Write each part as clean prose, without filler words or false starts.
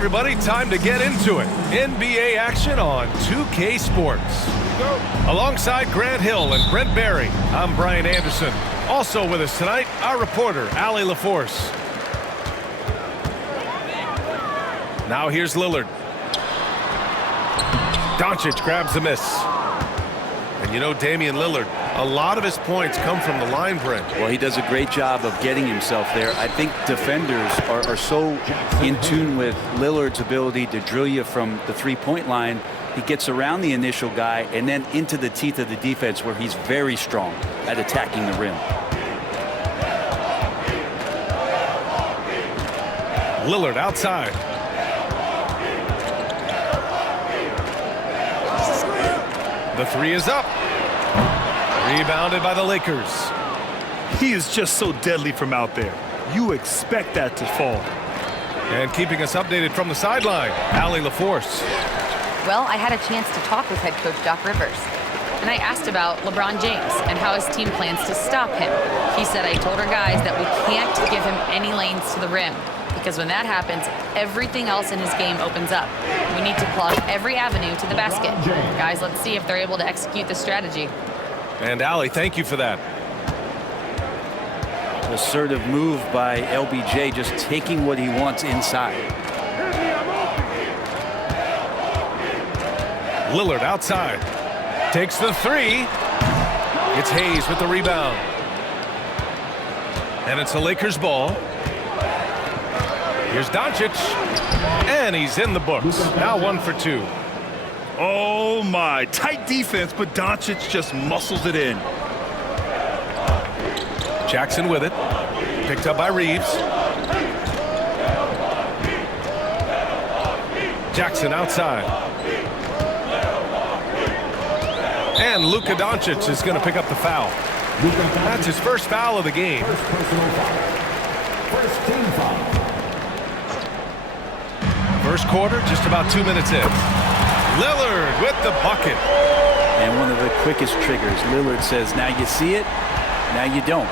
everybody, time to get into it. NBA action on 2K Sports. Alongside Grant Hill and Brent Barry, I'm Brian Anderson. Also with us tonight, our reporter, Allie LaForce. Now here's Lillard. Doncic grabs the miss. And you know Damian Lillard, a lot of his points come from the line, Brent. Well, he does a great job of getting himself there. I think defenders are so in tune with Lillard's ability to drill you from the three-point line. He gets around the initial guy and then into the teeth of the defense where he's very strong at attacking the rim. Lillard outside. The three is up. Rebounded by the Lakers. He is just so deadly from out there. You expect that to fall. And keeping us updated from the sideline, Allie LaForce. Well, I had a chance to talk with head coach Doc Rivers. And I asked about LeBron James and how his team plans to stop him. He said, I told our guys that we can't give him any lanes to the rim, because when that happens, everything else in his game opens up. We need to plug every avenue to the basket. Guys, let's see if they're able to execute this strategy. And Allie, thank you for that. Assertive move by LBJ, just taking what he wants inside. Lillard outside. Takes the three. It's Hayes with the rebound. And it's a Lakers ball. Here's Doncic. And he's in the books. Now 1 for 2. Oh my, tight defense, but Doncic just muscles it in. Jackson with it. Picked up by Reeves. Jackson outside. And Luka Doncic is going to pick up the foul. That's his first foul of the game. First quarter, just about 2 minutes in. Lillard with the bucket. And one of the quickest triggers. Lillard says, now you see it, now you don't.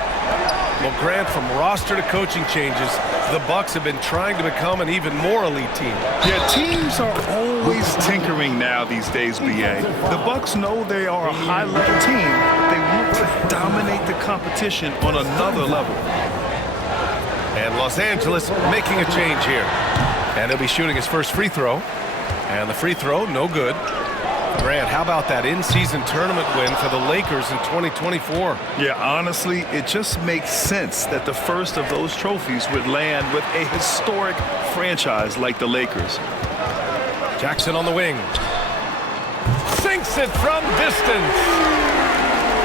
Well, Grant, from roster to coaching changes, the Bucks have been trying to become an even more elite team. Yeah, teams are always tinkering now these days, BA. The Bucks know they are a high-level team. They want to dominate the competition on another level. And Los Angeles making a change here. And he'll be shooting his first free throw. And the free throw, no good. Grant, how about that in-season tournament win for the Lakers in 2024? Yeah, honestly, it just makes sense that the first of those trophies would land with a historic franchise like the Lakers. Jackson on the wing. Sinks it from distance.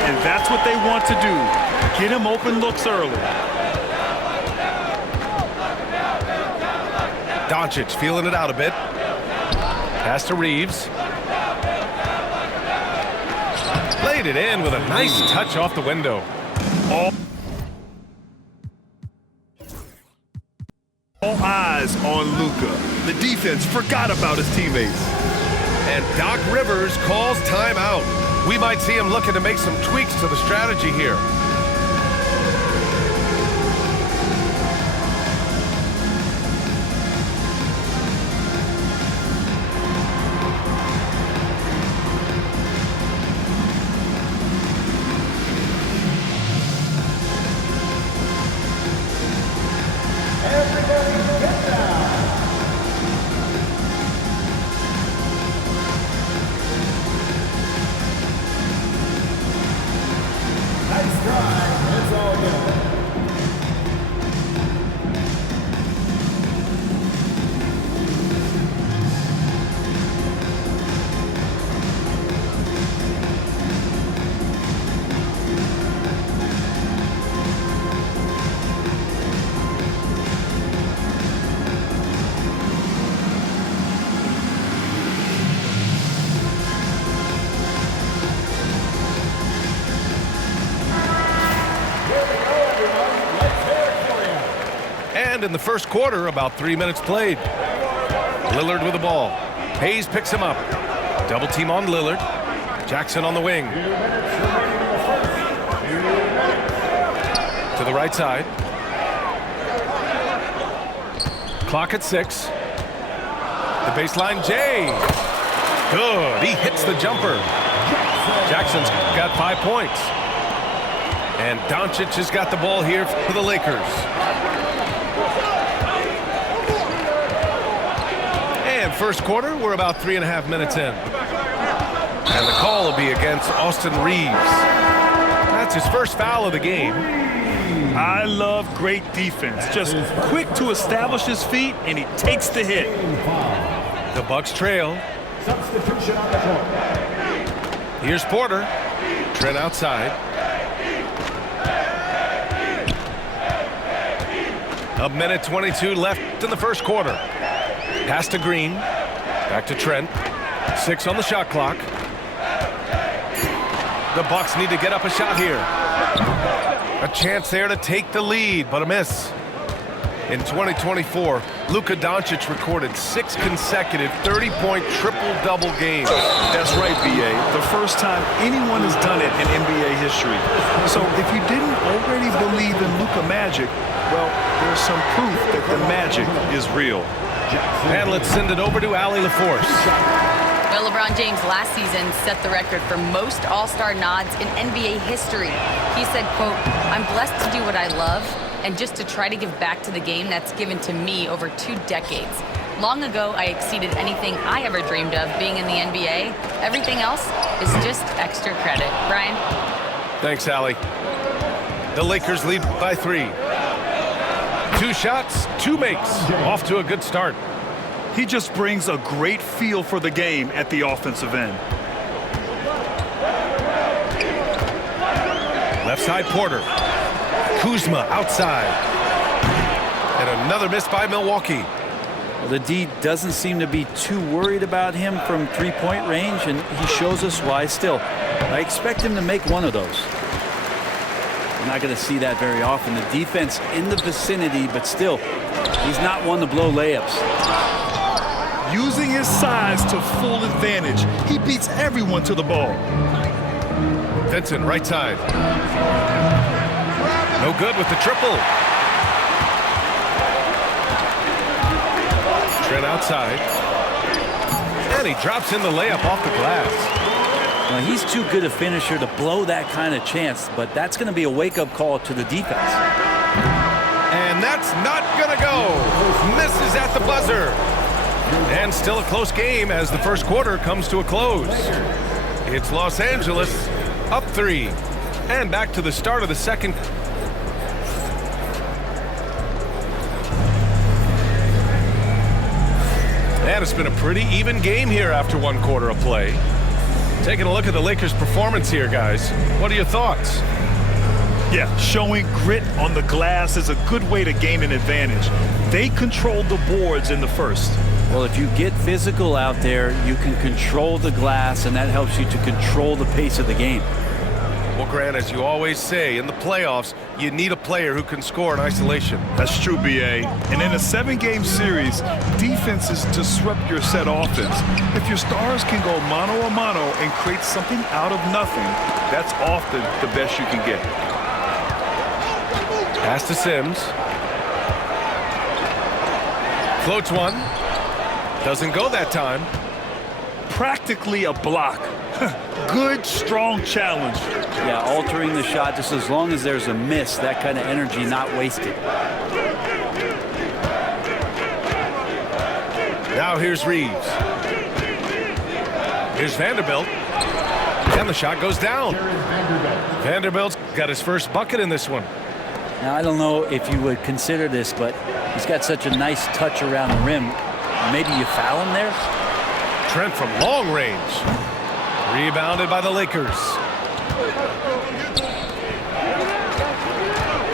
And that's what they want to do. Get him open looks early. Doncic feeling it out a bit. Pass to Reeves. Laid it in with a nice touch off the window. All eyes on Luka. The defense forgot about his teammates. And Doc Rivers calls timeout. We might see him looking to make some tweaks to the strategy here. And in the first quarter, about 3 minutes played. Lillard with the ball. Hayes picks him up. Double team on Lillard. Jackson on the wing. To the right side. Clock at 6. The baseline, Jay. Good. He hits the jumper. Jackson's got 5 points. And Doncic has got the ball here for the Lakers. And first quarter, we're about 3.5 minutes in. And the call will be against Austin Reeves. That's his first foul of the game. I love great defense. Just quick to establish his feet, and he takes the hit. The Bucks trail. Here's Porter. Trent outside. A minute 22 left in the first quarter. Pass to Green. Back to Trent. 6 on the shot clock. The Bucks need to get up a shot here. A chance there to take the lead, but a miss. In 2024, Luka Doncic recorded 6 consecutive 30-point triple-double games. That's right, B.A. The first time anyone has done it in NBA history. So if you didn't already believe in Luka Magic, well, there's some proof that the magic is real. And let's send it over to Allie LaForce. Well, LeBron James last season set the record for most All-Star nods in NBA history. He said, quote, "I'm blessed to do what I love and just to try to give back to the game that's given to me over 2 decades. Long ago, I exceeded anything I ever dreamed of being in the NBA. Everything else is just extra credit." Brian? Thanks, Allie. The Lakers lead by 3. 2 shots, 2 makes. Off to a good start. He just brings a great feel for the game at the offensive end. Left side, Porter. Kuzma outside. And another miss by Milwaukee. Well, the D doesn't seem to be too worried about him from 3-point range, and he shows us why still. I expect him to make one of those. We're not going to see that very often. The defense in the vicinity, but still, he's not one to blow layups. Using his size to full advantage, he beats everyone to the ball. Vincent, right side. No good with the triple. Trent outside. And he drops in the layup off the glass. Now, he's too good a finisher to blow that kind of chance, but that's going to be a wake-up call to the defense. And that's not going to go. Misses at the buzzer. And still a close game as the first quarter comes to a close. It's Los Angeles up 3. And back to the start of the second. And it's been a pretty even game here after 1 quarter of play. Taking a look at the Lakers' performance here, guys. What are your thoughts? Yeah, showing grit on the glass is a good way to gain an advantage. They controlled the boards in the first. Well, if you get physical out there, you can control the glass, and that helps you to control the pace of the game. Well, Grant, as you always say, in the playoffs, you need a player who can score in isolation. That's true, B.A. And in a 7-game series, defenses disrupt your set offense. If your stars can go mano-a-mano and create something out of nothing, that's often the best you can get. Pass to Sims. Floats one. Doesn't go that time. Practically a block. Good, strong challenge. Yeah, altering the shot just as long as there's a miss, that kind of energy not wasted. Now here's Reeves. Here's Vanderbilt. And the shot goes down. Vanderbilt's got his first bucket in this one. Now, I don't know if you would consider this, but he's got such a nice touch around the rim. Maybe you foul him there? Trent from long range. Rebounded by the Lakers.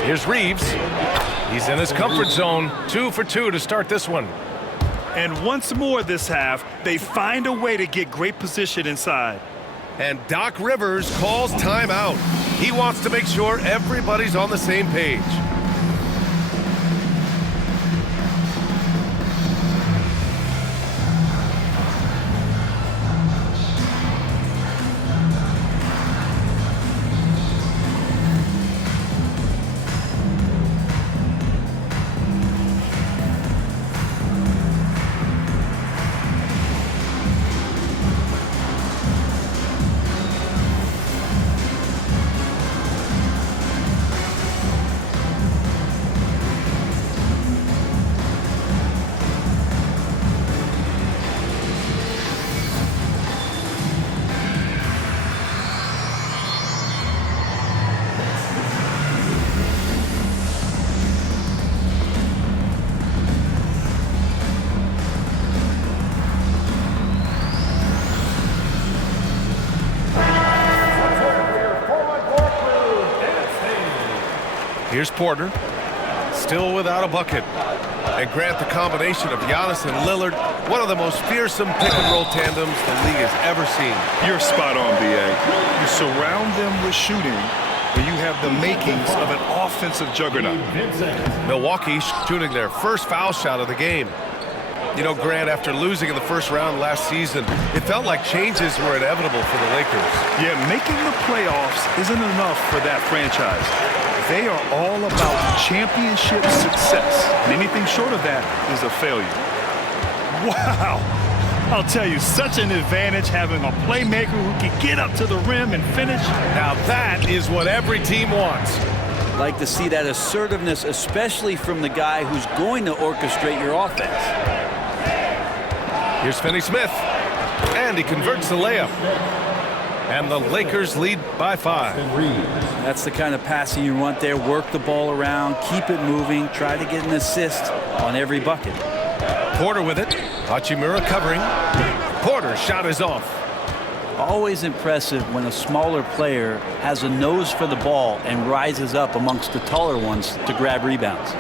Here's Reeves. He's in his comfort zone. 2 for 2 to start this one. And once more this half, they find a way to get great position inside. And Doc Rivers calls timeout. He wants to make sure everybody's on the same page. Here's Porter. Still without a bucket. And Grant, the combination of Giannis and Lillard, one of the most fearsome pick-and-roll tandems the league has ever seen. You're spot on, B.A. You surround them with shooting, and you have the makings of an offensive juggernaut. Milwaukee shooting their first foul shot of the game. You know, Grant, after losing in the first round last season, it felt like changes were inevitable for the Lakers. Yeah, making the playoffs isn't enough for that franchise. They are all about championship success. And anything short of that is a failure. Wow. I'll tell you, such an advantage having a playmaker who can get up to the rim and finish. Now that is what every team wants. Like to see that assertiveness, especially from the guy who's going to orchestrate your offense. Here's Finney-Smith. And he converts the layup. And the Lakers lead by 5. That's the kind of passing you want there. Work the ball around, keep it moving, try to get an assist on every bucket. Porter with it. Hachimura covering. Porter's shot is off. Always impressive when a smaller player has a nose for the ball and rises up amongst the taller ones to grab rebounds.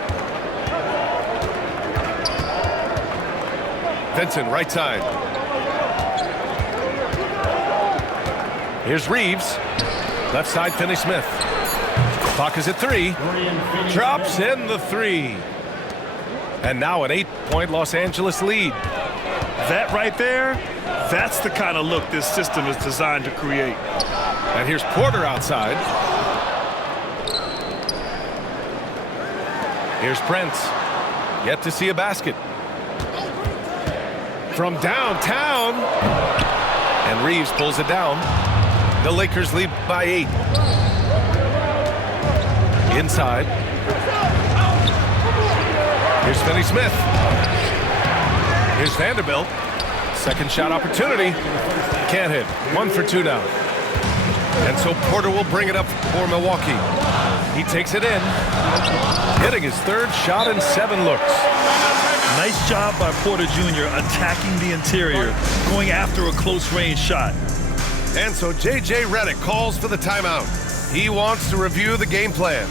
Vincent, right side. Here's Reeves. Left side, Finney-Smith. Clock is at 3. Drops in the 3. And now an 8-point Los Angeles lead. That right there, that's the kind of look this system is designed to create. And here's Porter outside. Here's Prince. Yet to see a basket. From downtown. And Reeves pulls it down. The Lakers lead by 8. Inside. Here's Finney-Smith. Here's Vanderbilt. Second shot opportunity. Can't hit. 1 for 2 now. And so Porter will bring it up for Milwaukee. He takes it in. Hitting his 3rd shot in 7 looks. Nice job by Porter Jr. attacking the interior, going after a close-range shot. And so J.J. Redick calls for the timeout. He wants to review the game plan.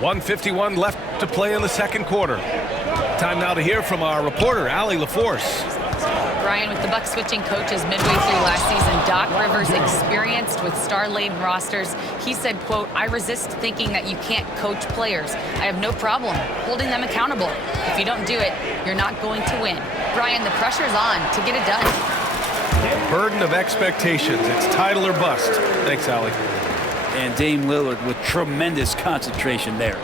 .151 left to play in the second quarter. Time now to hear from our reporter, Allie LaForce. Brian, with the Bucks switching coaches midway through last season, Doc Rivers, experienced with star-laden rosters, he said, quote, "I resist thinking that you can't coach players. I have no problem holding them accountable. If you don't do it, you're not going to win." Brian, the pressure's on to get it done. Burden of expectations. It's title or bust. Thanks, Allie. And Dame Lillard with tremendous concentration there.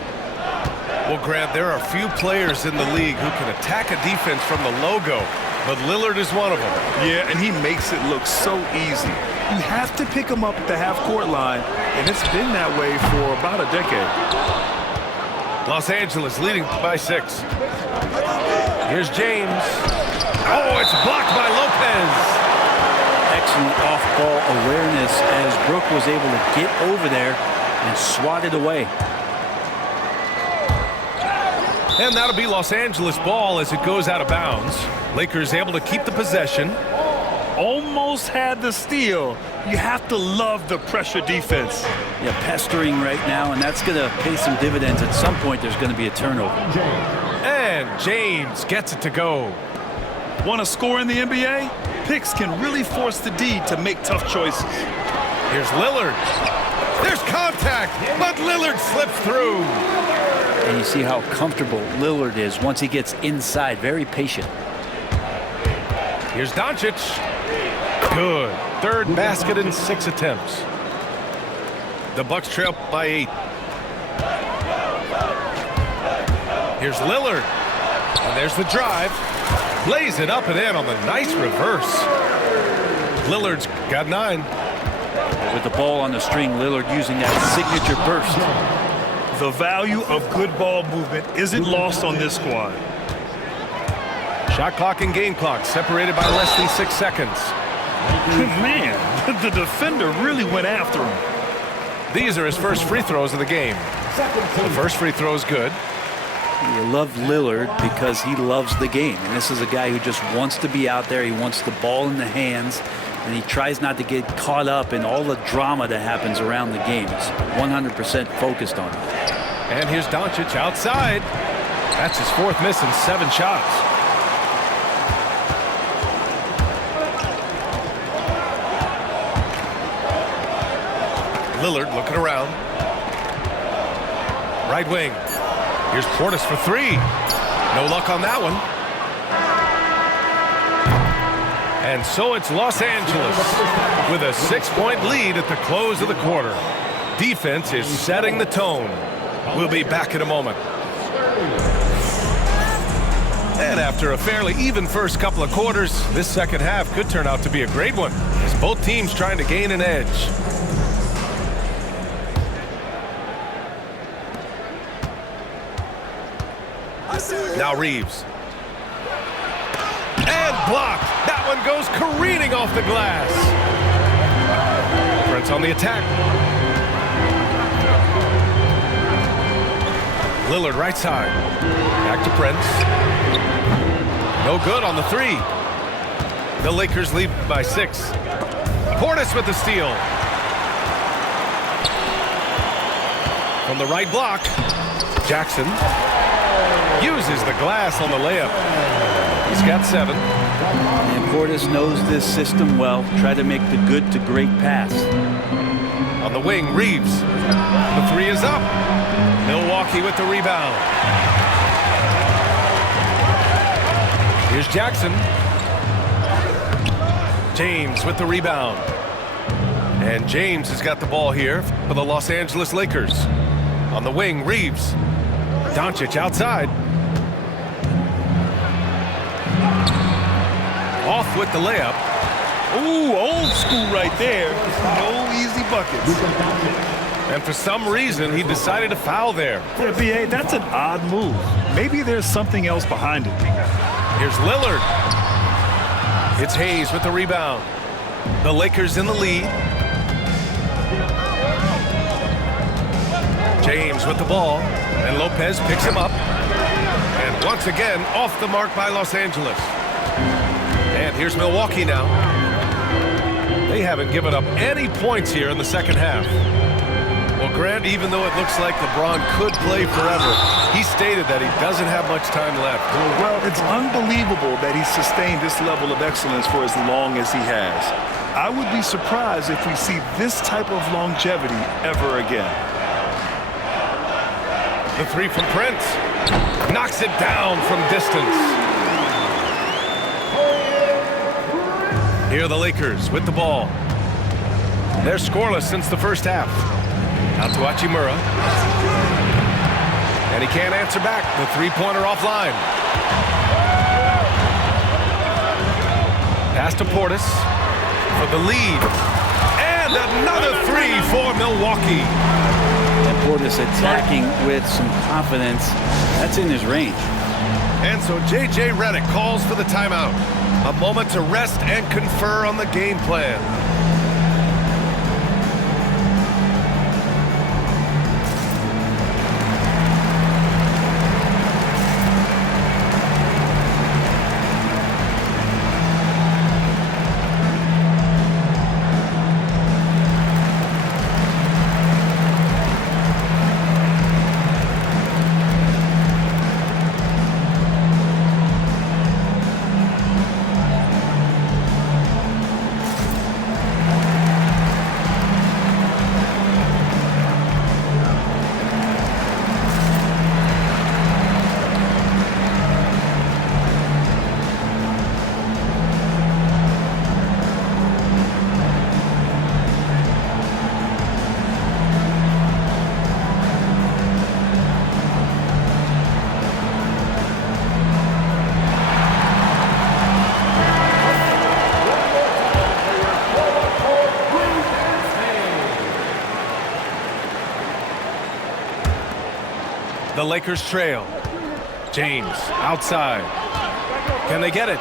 Well, Grant, there are few players in the league who can attack a defense from the logo, but Lillard is one of them. Yeah, and he makes it look so easy. You have to pick him up at the half-court line, and it's been that way for about a decade. Los Angeles leading by 6. Here's James. Oh, it's blocked by Lopez. Excellent off-ball awareness as Brook was able to get over there and swat it away. And that'll be Los Angeles ball as it goes out of bounds. Lakers able to keep the possession. Almost had the steal. You have to love the pressure defense. Yeah, pestering right now, and that's going to pay some dividends. At some point, there's going to be a turnover. And James gets it to go. Want to score in the NBA? Picks can really force the D to make tough choices. Here's Lillard. There's contact, but Lillard slips through. And you see how comfortable Lillard is once he gets inside. Very patient. Here's Doncic. Good. third basket in 6 attempts. The Bucks trail by 8. Here's Lillard. And there's the drive. Lays it up and in on the nice reverse. Lillard's got 9. With the ball on the string, Lillard using that signature burst. The value of good ball movement isn't lost on this squad. Shot clock and game clock separated by less than 6 seconds. Man, the defender really went after him. These are his first free throws of the game. The first free throw is good. You love Lillard because he loves the game. And this is a guy who just wants to be out there. He wants the ball in the hands. And he tries not to get caught up in all the drama that happens around the game. He's 100% focused on it. And here's Doncic outside. That's his 4th miss in 7 shots. Lillard looking around. Right wing. Here's Portis for 3. No luck on that one. And so it's Los Angeles with a 6-point lead at the close of the quarter. Defense is setting the tone. We'll be back in a moment. And after a fairly even first couple of quarters, this second half could turn out to be a great one as both teams trying to gain an edge. Now Reeves. And blocked. That one goes careening off the glass. Prince on the attack. Lillard right side. Back to Prince. No good on the 3. The Lakers lead by 6. Portis with the steal. From the right block. Jackson uses the glass on the layup. He's got 7. And Portis knows this system well. Try to make the good to great pass. On the wing, Reeves. The 3 is up. Milwaukee with the rebound. Here's Jackson. James with the rebound. And James has got the ball here for the Los Angeles Lakers. On the wing, Reeves. Doncic outside. Off with the layup. Ooh, old school right there. No easy buckets. And for some reason, he decided to foul there. Yeah, B.A., that's an odd move. Maybe there's something else behind it. Here's Lillard. It's Hayes with the rebound. The Lakers in the lead. James with the ball. And Lopez picks him up. And once again, off the mark by Los Angeles. And here's Milwaukee now. They haven't given up any points here in the second half. Well, Grant, even though it looks like LeBron could play forever, he stated that he doesn't have much time left. Well, it's unbelievable that he's sustained this level of excellence for as long as he has. I would be surprised if we see this type of longevity ever again. The 3 from Prince. Knocks it down from distance. Here are the Lakers with the ball. They're scoreless since the first half. Out to Hachimura. And he can't answer back. The 3-pointer offline. Pass to Portis for the lead. And another 3 for Milwaukee. And Portis attacking with some confidence. That's in his range. And so J.J. Redick calls for the timeout. A moment to rest and confer on the game plan. The Lakers trail. James outside. Can they get it?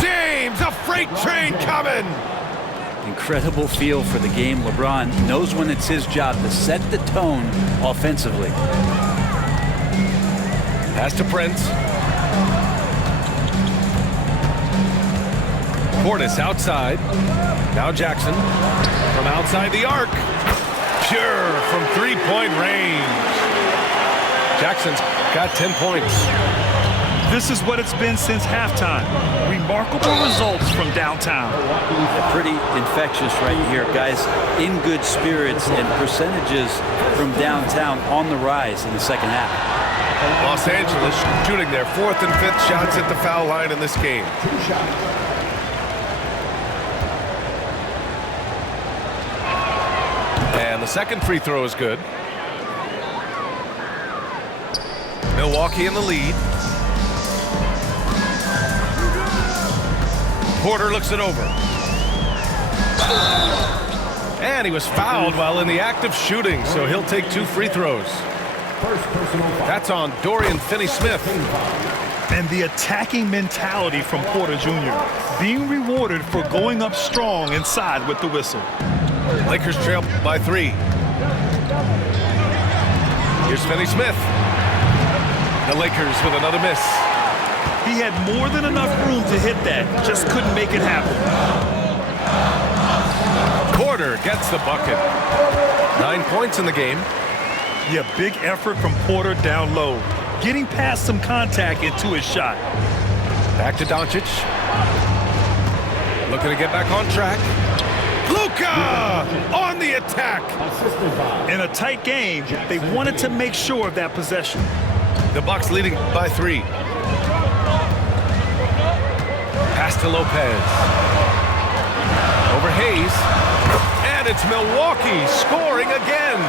James, a freight train coming! Incredible feel for the game. LeBron knows when it's his job to set the tone offensively. Pass to Prince. Portis outside. Now Jackson from outside the arc. Pure from three-point range. Jackson's got 10 points. This is what it's been since halftime. Remarkable results from downtown. Pretty infectious right here, guys. In good spirits and percentages from downtown on the rise in the second half. Los Angeles shooting their 4th and 5th shots at the foul line in this game. And the second free throw is good. Milwaukee in the lead. Porter looks it over. And he was fouled while in the act of shooting, so he'll take 2 free throws. That's on Dorian Finney-Smith. And the attacking mentality from Porter Jr. being rewarded for going up strong inside with the whistle. Lakers trail by 3. Here's Finney-Smith. The Lakers with another miss. He had more than enough room to hit that, just couldn't make it happen. Porter gets the bucket. 9 points in the game. Yeah, big effort from Porter down low, getting past some contact into his shot. Back to Doncic. Looking to get back on track. Luka on the attack. In a tight game, they wanted to make sure of that possession. The Bucks leading by 3. Pass to Lopez. Over Hayes. And it's Milwaukee scoring again.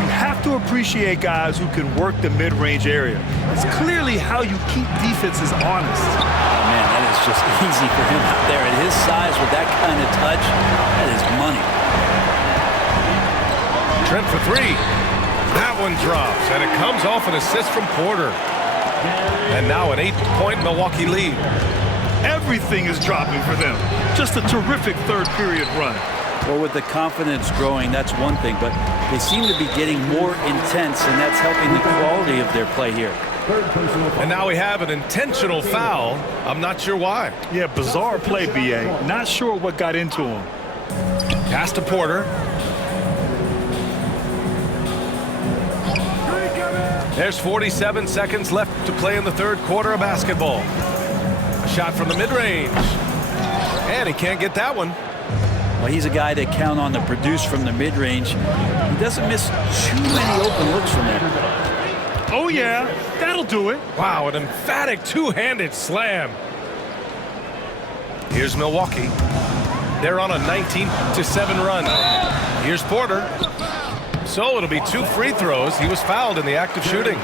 You have to appreciate guys who can work the mid-range area. It's clearly how you keep defenses honest. Man, that is just easy for him out there. At his size with that kind of touch, that is money. Trent for 3. That one drops, and it comes off an assist from Porter. And now an 8-point Milwaukee lead. Everything is dropping for them. Just a terrific third-period run. Well, with the confidence growing, that's one thing, but they seem to be getting more intense, and that's helping the quality of their play here. And now we have an intentional foul. I'm not sure why. Yeah, bizarre play, B.A. Not sure what got into him. Pass to Porter. There's 47 seconds left to play in the third quarter of basketball. A shot from the mid-range. And he can't get that one. Well, he's a guy that count on to produce from the mid-range. He doesn't miss too many open looks from there. Oh, yeah, that'll do it. Wow, an emphatic two-handed slam. Here's Milwaukee. They're on a 19-7 run. Here's Porter. So it'll be 2 free throws. He was fouled in the act of shooting.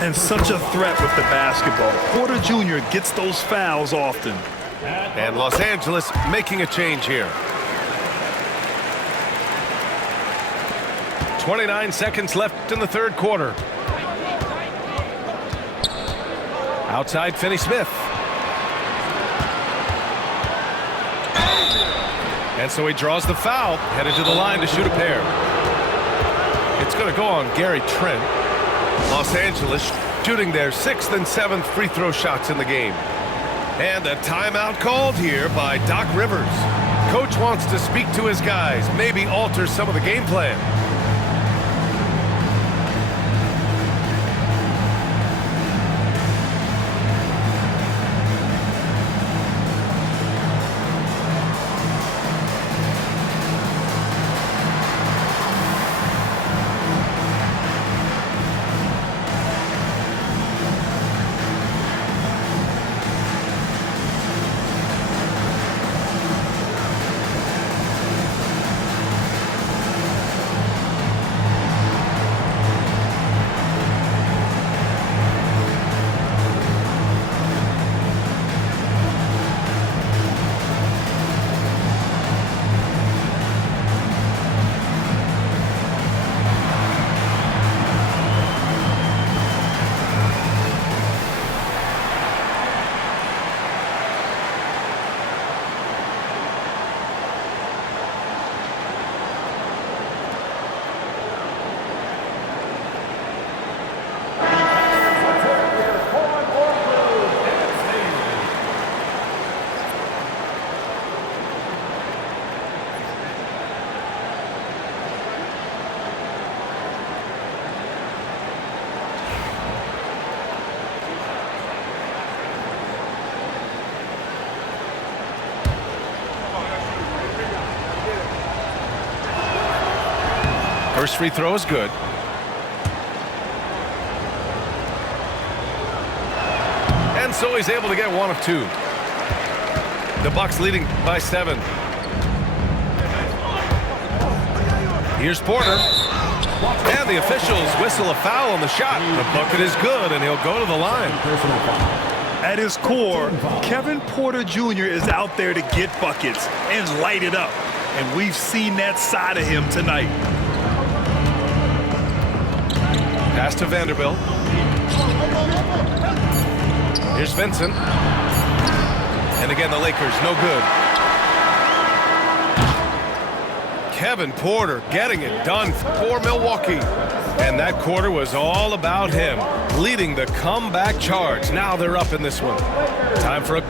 And such a threat with the basketball. Porter Jr. gets those fouls often. And Los Angeles making a change here. 29 seconds left in the third quarter. Outside Finney-Smith. And so he draws the foul, headed to the line to shoot a pair. It's going to go on Gary Trent. Los Angeles shooting their 6th and 7th free throw shots in the game. And a timeout called here by Doc Rivers. Coach wants to speak to his guys, maybe alter some of the game plan. First free throw is good. And so he's able to get one of two. The Bucks leading by 7. Here's Porter. And the officials whistle a foul on the shot. The bucket is good, and he'll go to the line. At his core, Kevin Porter Jr. is out there to get buckets and light it up. And we've seen that side of him tonight. Pass to Vanderbilt. Here's Vincent. And again, the Lakers, no good. Kevin Porter getting it done for Milwaukee. And that quarter was all about him, leading the comeback charge. Now they're up in this one. Time for a...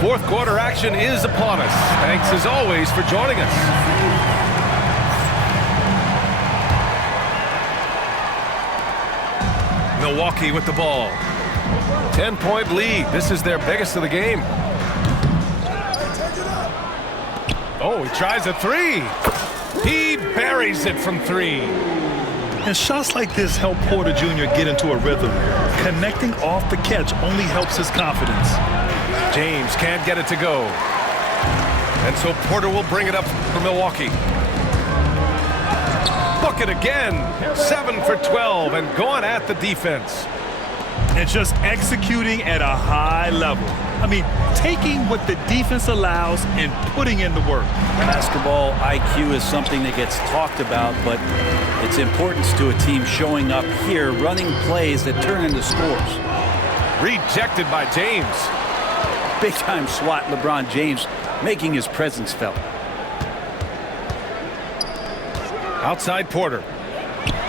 Fourth quarter action is upon us. Thanks as always for joining us. Milwaukee with the ball. 10-point lead. This is their biggest of the game. Oh, he tries a three. He buries it from 3. And shots like this help Porter Jr. get into a rhythm. Connecting off the catch only helps his confidence. James can't get it to go. And so Porter will bring it up for Milwaukee. Bucket again. 7 for 12 and going at the defense. And just executing at a high level. I mean, taking what the defense allows and putting in the work. Basketball IQ is something that gets talked about, but its importance to a team showing up here, running plays that turn into scores. Rejected by James. Big-time swat, LeBron James making his presence felt. Outside Porter.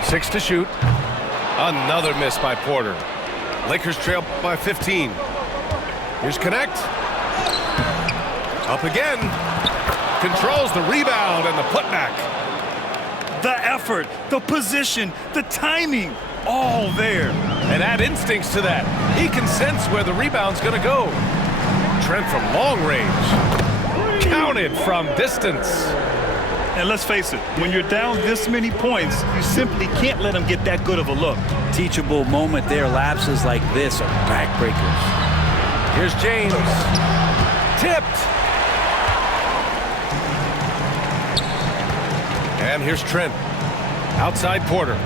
6 to shoot. Another miss by Porter. Lakers trail by 15. Here's Connect. Up again. Controls the rebound and the putback. The effort, the position, the timing, all there. And add instincts to that. He can sense where the rebound's going to go. Trent from long range. Counted from distance. And let's face it, when you're down this many points, you simply can't let him get that good of a look. Teachable moment there. Lapses like this are backbreakers. Here's James. Tipped. And here's Trent. Outside Porter.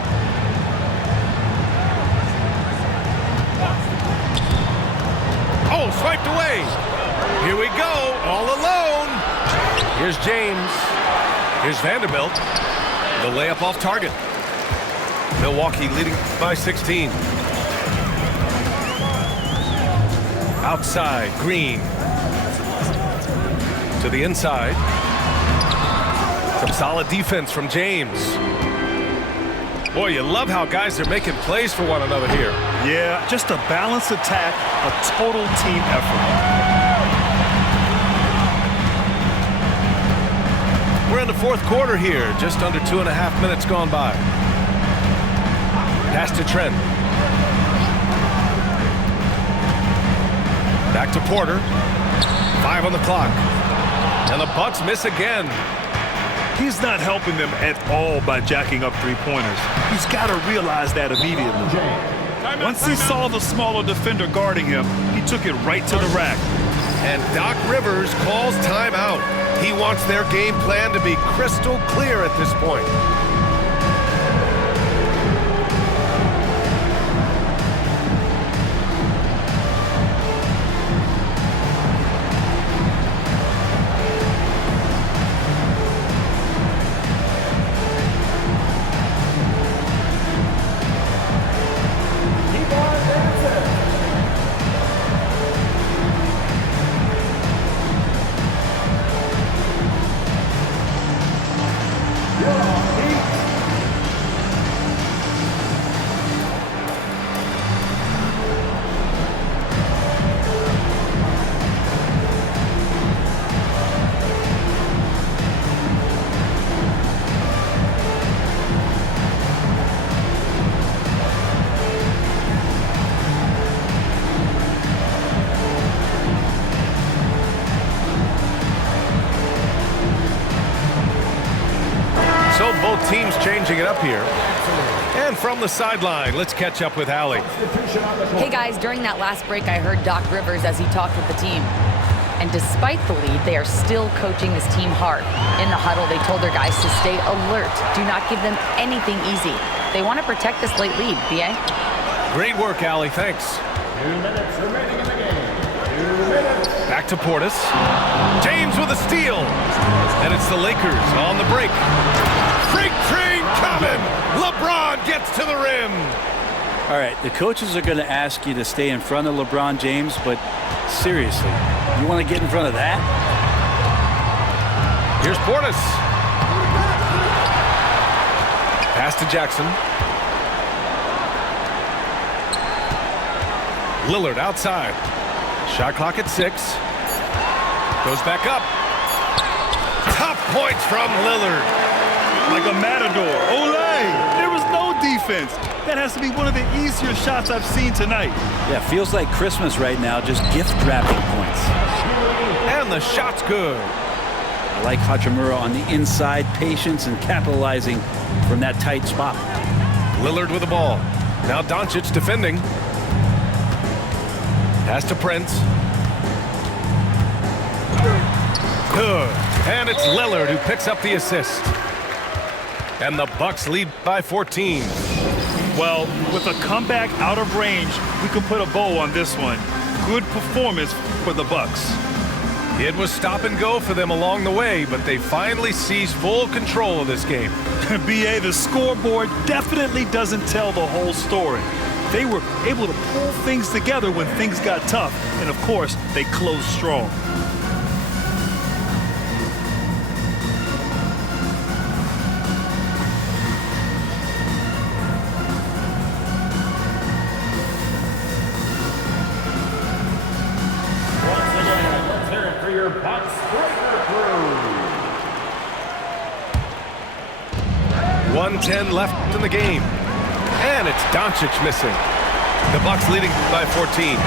Oh, swiped away. Here we go, all alone. Here's James. Here's Vanderbilt. The layup off target. Milwaukee leading by 16. Outside, Green. To the inside. Some solid defense from James. Boy, you love how guys are making plays for one another here. Yeah, just a balanced attack, a total team effort. We're in the fourth quarter here, just under 2.5 minutes gone by. Pass to Trent. Back to Porter. 5 on the clock. And the Bucks miss again. He's not helping them at all by jacking up three-pointers. He's got to realize that immediately. Once he saw the smaller defender guarding him, he took it right to the rack. And Doc Rivers calls timeout. He wants their game plan to be crystal clear at this point. teams changing it up here. And from the sideline, let's catch up with Allie. Hey guys, during that last break, I heard Doc Rivers as he talked with the team. And despite the lead, they are still coaching this team hard. In the huddle, they told their guys to stay alert. Do not give them anything easy. They want to protect this late lead, B.A. Great work, Allie. Thanks. 2 minutes remaining in the game. 2 minutes. Back to Portis. James with a steal. And it's the Lakers on the break. Freight train coming. LeBron gets to the rim. All right, the coaches are going to ask you to stay in front of LeBron James, but seriously, you want to get in front of that? Here's Portis. Pass to Jackson. Lillard outside. Shot clock at 6. Goes back up. Top points from Lillard. Like a matador. Olay! There was no defense. That has to be one of the easier shots I've seen tonight. Yeah, feels like Christmas right now, just gift wrapping points. And the shot's good. I like Hachimura on the inside, patience and capitalizing from that tight spot. Lillard with the ball. Now Doncic defending. Pass to Prince. Good. And it's Lillard who picks up the assist. And the Bucks lead by 14. Well, with a comeback out of range, we can put a bow on this one. Good performance for the Bucks. It was stop and go for them along the way, but they finally seized full control of this game. BA, the scoreboard definitely doesn't tell the whole story. They were able to pull things together when things got tough, and of course, they closed strong. Once again, let's hear it for your Bucks Breaker Crew. 1:10 left in the game. And it's Doncic missing. The Bucks leading by 14.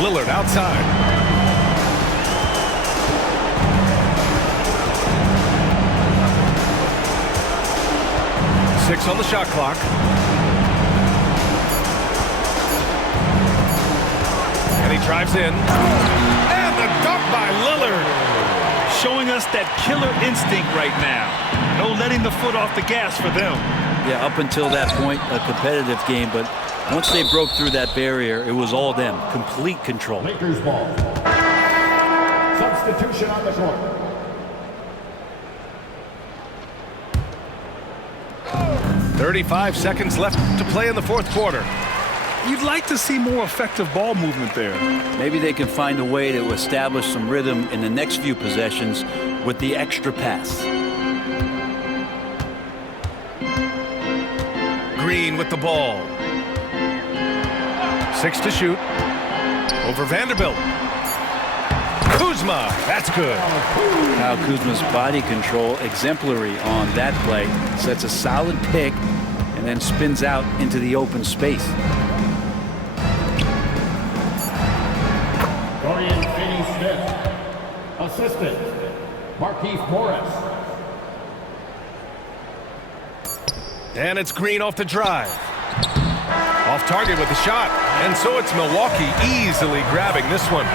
Lillard outside. Six on the shot clock. And he drives in. And the dunk by Lillard. Showing us that killer instinct right now. No letting the foot off the gas for them. Yeah, up until that point, a competitive game, but once they broke through that barrier, it was all them. Complete control. Lakers ball. Substitution on the court. .35 seconds left to play in the fourth quarter. You'd like to see more effective ball movement there. Maybe they can find a way to establish some rhythm in the next few possessions with the extra pass. Green with the ball. 6 to shoot. Over Vanderbilt. Kuzma, that's good. Kyle Kuzma's body control exemplary on that play. Sets a solid pick and then spins out into the open space. Dorian Finney-Smith. Assistant, Markieff Morris. And it's Green off the drive. Off target with the shot. And so it's Milwaukee easily grabbing this one.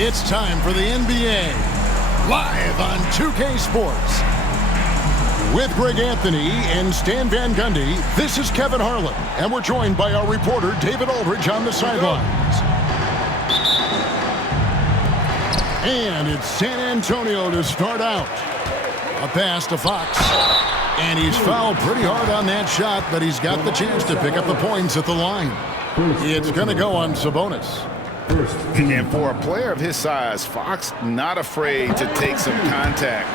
It's time for the NBA, live on 2K Sports. With Greg Anthony and Stan Van Gundy, this is Kevin Harlan, and we're joined by our reporter David Aldridge on the sidelines. And it's San Antonio to start out. A pass to Fox. And he's fouled pretty hard on that shot, but he's got the chance to pick up the points at the line. It's going to go on Sabonis. And for a player of his size, Fox not afraid to take some contact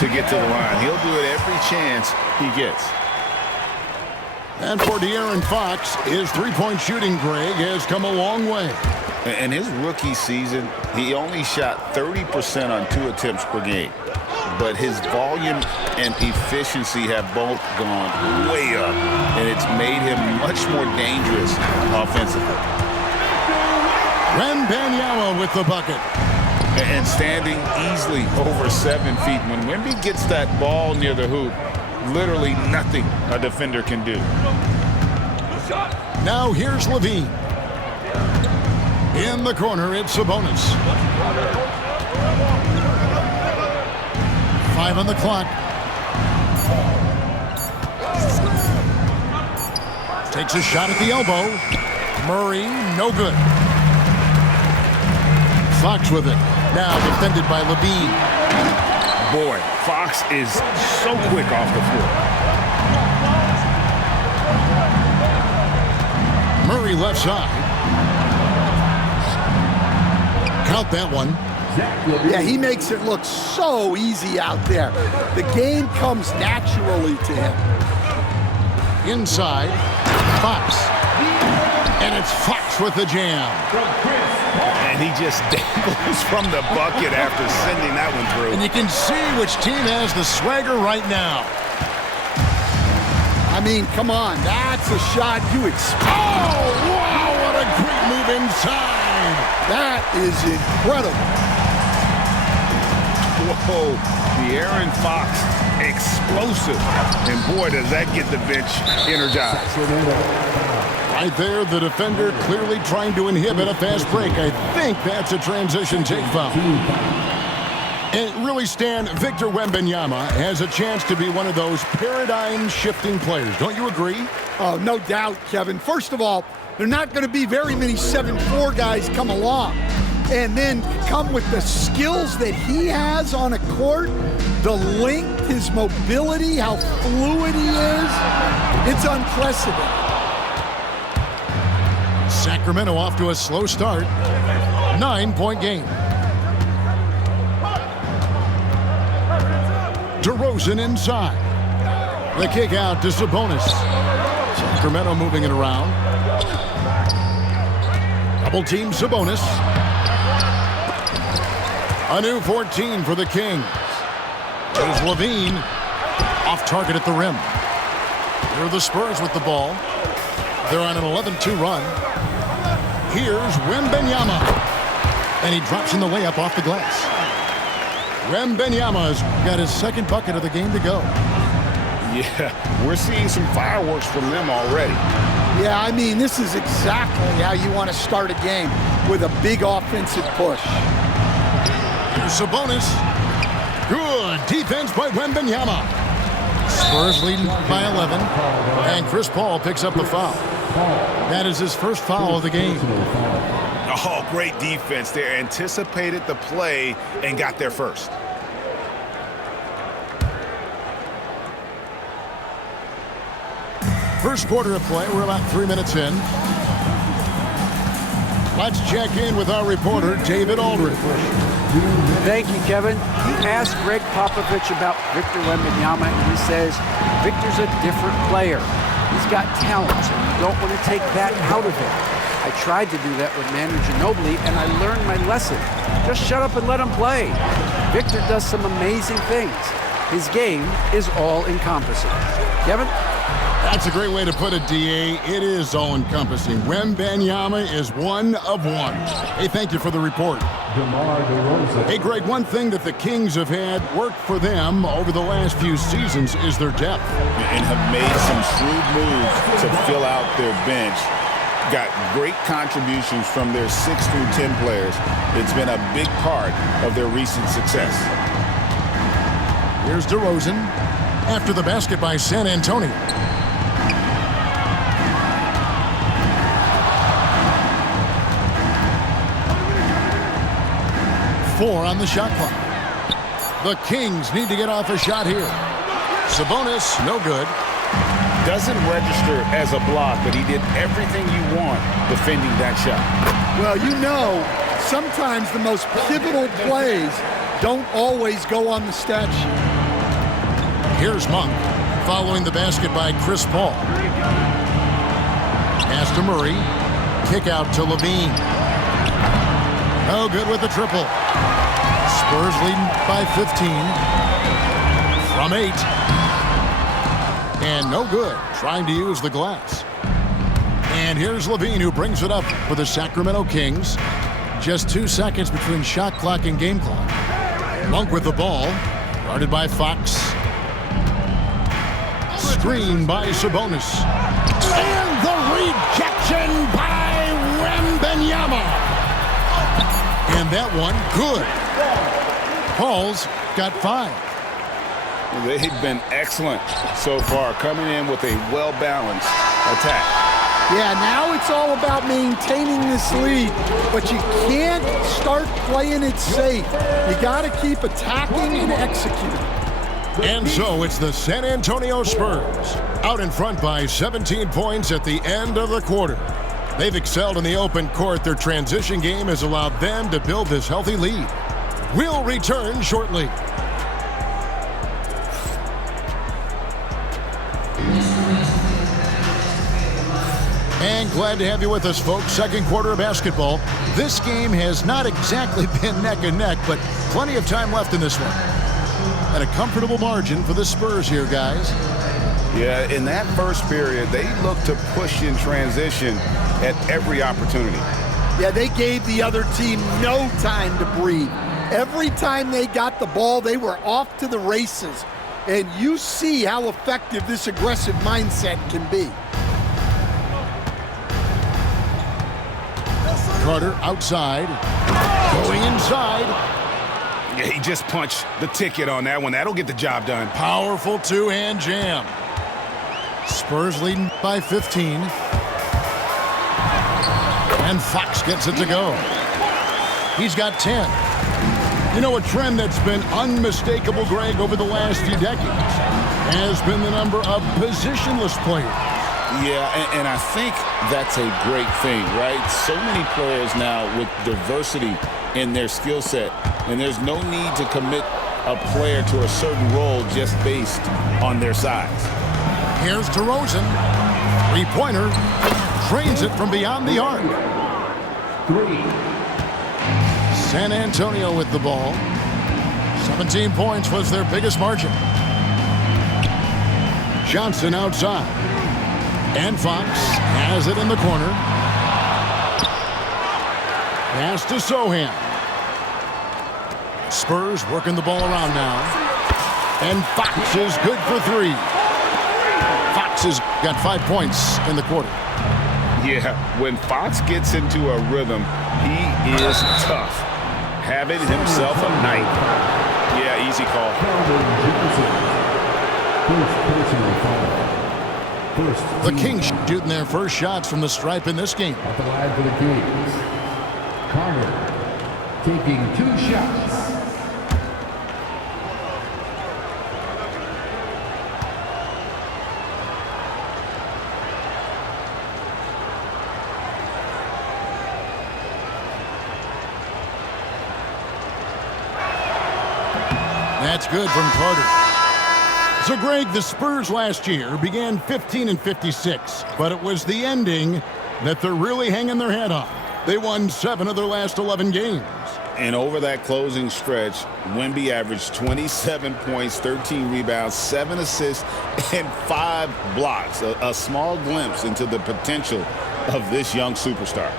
to get to the line. He'll do it every chance he gets. And for De'Aaron Fox, his three-point shooting, Greg, has come a long way. In his rookie season, he only shot 30% on 2 attempts per game. But his volume and efficiency have both gone way up, and it's made him much more dangerous offensively. Wembanyama with the bucket. And standing easily over 7 feet. When Wemby gets that ball near the hoop, literally nothing a defender can do. Now here's Levine. In the corner, it's Sabonis. 5 on the clock. Takes a shot at the elbow. Murray, no good. Fox with it. Now defended by Levine. Boy, Fox is so quick off the floor. Murray left side. Count that one. Yeah, he makes it look so easy out there. The game comes naturally to him. Inside, Fox. And it's Fox with the jam. And he just dangles from the bucket after sending that one through. And you can see which team has the swagger right now. I mean, come on, that's a shot you expect. Oh, wow, what a great move inside. That is incredible. Whoa, De'Aaron Fox, explosive. And boy, does that get the bench energized. Right there, the defender clearly trying to inhibit a fast break. I think that's a transition take foul. And really, Stan, Victor Wembanyama has a chance to be one of those paradigm-shifting players. Don't you agree? Oh, no doubt, Kevin. First of all, there are not going to be very many 7'4" guys come along. And then come with the skills that he has on a court, the length, his mobility, how fluid he is. It's unprecedented. Sacramento off to a slow start. 9-point game. DeRozan inside. The kick out to Sabonis. Sacramento moving it around. Double team Sabonis. A new 14 for the Kings. There's Levine. Off target at the rim. Here are the Spurs with the ball. They're on an 11-2 run. Here's Wembanyama. And he drops in the layup off the glass. Wembanyama's got his second bucket of the game to go. Yeah, we're seeing some fireworks from them already. Yeah, I mean, this is exactly how you want to start a game, with a big offensive push. Here's Sabonis. Good defense by Wembanyama. Spurs leading by 11. And Chris Paul picks up the foul. That is his first foul of the game. Oh, great defense there. Anticipated the play and got there first. First quarter of play. We're about 3 minutes in. Let's check in with our reporter, David Aldridge. Thank you, Kevin. You asked Greg Popovich about Victor Wembanyama, and he says Victor's a different player. He's got talent, and you don't want to take that out of him. I tried to do that with Manu Ginobili, and I learned my lesson. Just shut up and let him play. Victor does some amazing things. His game is all-encompassing. Kevin? That's a great way to put it, D.A. It is all-encompassing. Wembanyama is one of one. Hey, thank you for the report. Hey, Greg, one thing that the Kings have had work for them over the last few seasons is their depth. And have made some shrewd moves to fill out their bench. got great contributions from their 6 through 10 players. It's been a big part of their recent success. Here's DeRozan after the basket by San Antonio. Four on the shot clock. The Kings need to get off a shot here. Sabonis, no good. Doesn't register as a block, but he did everything you want defending that shot. Well, you know, sometimes the most pivotal plays don't always go on the stat sheet. Here's Monk following the basket by Chris Paul. Pass to Murray. Kick out to Levine. No good with the triple. Spurs leading by 15 from 8. And no good, trying to use the glass. And here's Levine, who brings it up for the Sacramento Kings. Just 2 seconds between shot clock and game clock. Monk with the ball, guarded by Fox. Screen by Sabonis. And the rejection by Wembanyama. And that one, good. Paul's got 5. They've been excellent so far, coming in with a well-balanced attack. Yeah, now it's all about maintaining this lead, but you can't start playing it safe. You got to keep attacking and executing. And so it's the San Antonio Spurs, out in front by 17 points at the end of the quarter. They've excelled in the open court. Their transition game has allowed them to build this healthy lead. We'll return shortly. And glad to have you with us, folks. Second quarter of basketball. This game has not exactly been neck and neck, but plenty of time left in this one. And a comfortable margin for the Spurs here, guys. Yeah, in that first period, they looked to push in transition at every opportunity. Yeah, they gave the other team no time to breathe. Every time they got the ball, they were off to the races. And you see how effective this aggressive mindset can be. Carter outside, going inside. Yeah, he just punched the ticket on that one. That'll get the job done. Powerful two-hand jam. Spurs leading by 15. And Fox gets it to go. He's got 10. You know, a trend that's been unmistakable, Greg, over the last few decades has been the number of positionless players. Yeah, and I think that's a great thing, right? So many players now with diversity in their skill set, and there's no need to commit a player to a certain role just based on their size. Here's DeRozan. Three-pointer. Drains it from beyond the arc. 3. San Antonio with the ball. 17 points was their biggest margin. Johnson outside. And Fox has it in the corner. Pass to Sohan. Spurs working the ball around now. And Fox is good for 3. Fox has got 5 points in the quarter. Yeah, when Fox gets into a rhythm, he is tough. Having himself a night. Yeah, easy call. The Kings shooting their first shots from the stripe in this game. At the line for the Kings, Carter taking 2 shots. That's good from Carter. So, Greg, the Spurs last year began 15-56, but it was the ending that they're really hanging their head on. They won 7 of their last 11 games. And over that closing stretch, Wemby averaged 27 points, 13 rebounds, 7 assists, and 5 blocks. A small glimpse into the potential of this young superstar.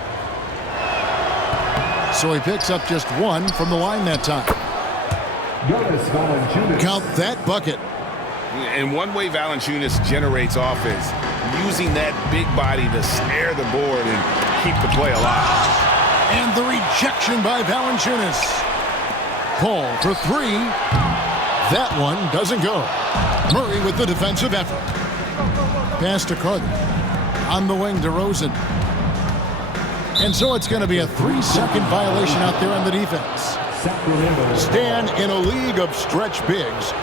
So he picks up just 1 from the line that time. Count that bucket. And one way Valanciunas generates offense, using that big body to snare the board and keep the play alive. And the rejection by Valanciunas. Paul for three. That one doesn't go. Murray with the defensive effort. Pass to Carter. On the wing, DeRozan. And so it's going to be a 3-second violation out there on the defense. Stan, in a league of stretch bigs,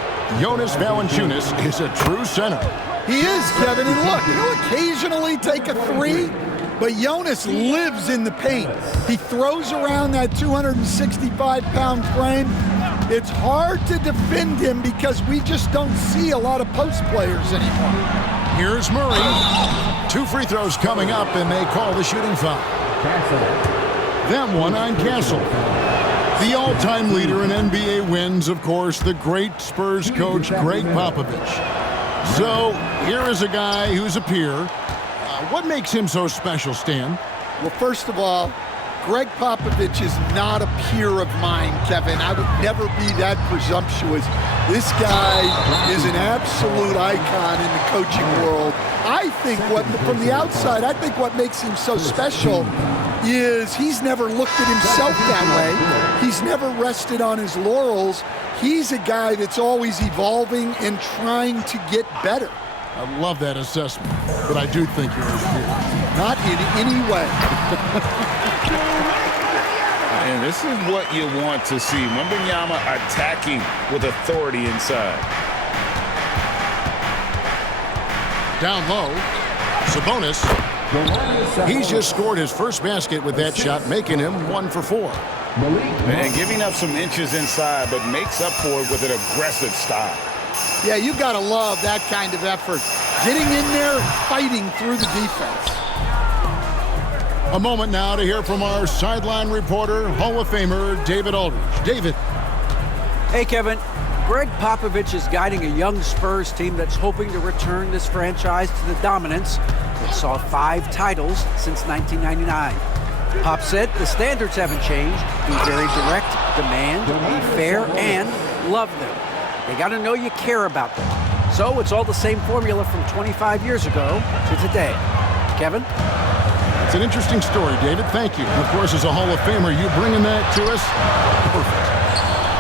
Jonas Valanciunas is a true center. He is, Kevin. And look, he'll occasionally take a three, but Jonas lives in the paint. He throws around that 265-pound frame. It's hard to defend him because we just don't see a lot of post players anymore. Here's Murray. 2 free throws coming up, and they call the shooting foul. That one on Castle. The all-time leader in NBA wins, of course, the great Spurs coach, Greg Popovich. So here is a guy who's a peer. What makes him so special, Stan? Well, first of all, Greg Popovich is not a peer of mine, Kevin. I would never be that presumptuous. This guy is an absolute icon in the coaching world. I think from the outside, I think what makes him so special is he's never looked at himself that way. He's never rested on his laurels. He's a guy that's always evolving and trying to get better. I love that assessment, but I do think you're his peer. Not in any way. And this is what you want to see. Wembanyama attacking with authority inside. Down low, Sabonis. He's just scored his first basket with that shot, making him 1 for 4. And giving up some inches inside, but makes up for it with an aggressive style. Yeah, you got to love that kind of effort. Getting in there and fighting through the defense. A moment now to hear from our sideline reporter, Hall of Famer David Aldridge. David. Hey, Kevin. Greg Popovich is guiding a young Spurs team that's hoping to return this franchise to the dominance that saw 5 titles since 1999. Pop said the standards haven't changed. Be very direct, demand, be fair, and love them. They got to know you care about them. So it's all the same formula from 25 years ago to today. Kevin? It's an interesting story, David. Thank you. And of course, as a Hall of Famer, you bringing that to us? Perfect.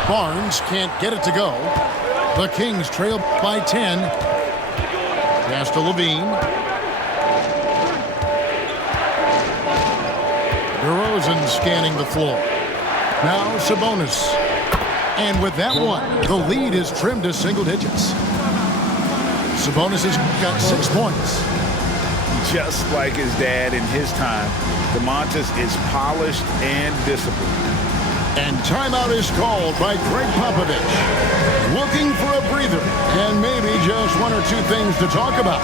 Barnes can't get it to go. The Kings trail by 10. Pass to Levine. DeRozan scanning the floor. Now Sabonis. And with that one, the lead is trimmed to single digits. Sabonis has got 6 points. Just like his dad in his time, DeMontis is polished and disciplined. And timeout is called by Greg Popovich. Looking for a breather and maybe just 1 or 2 things to talk about.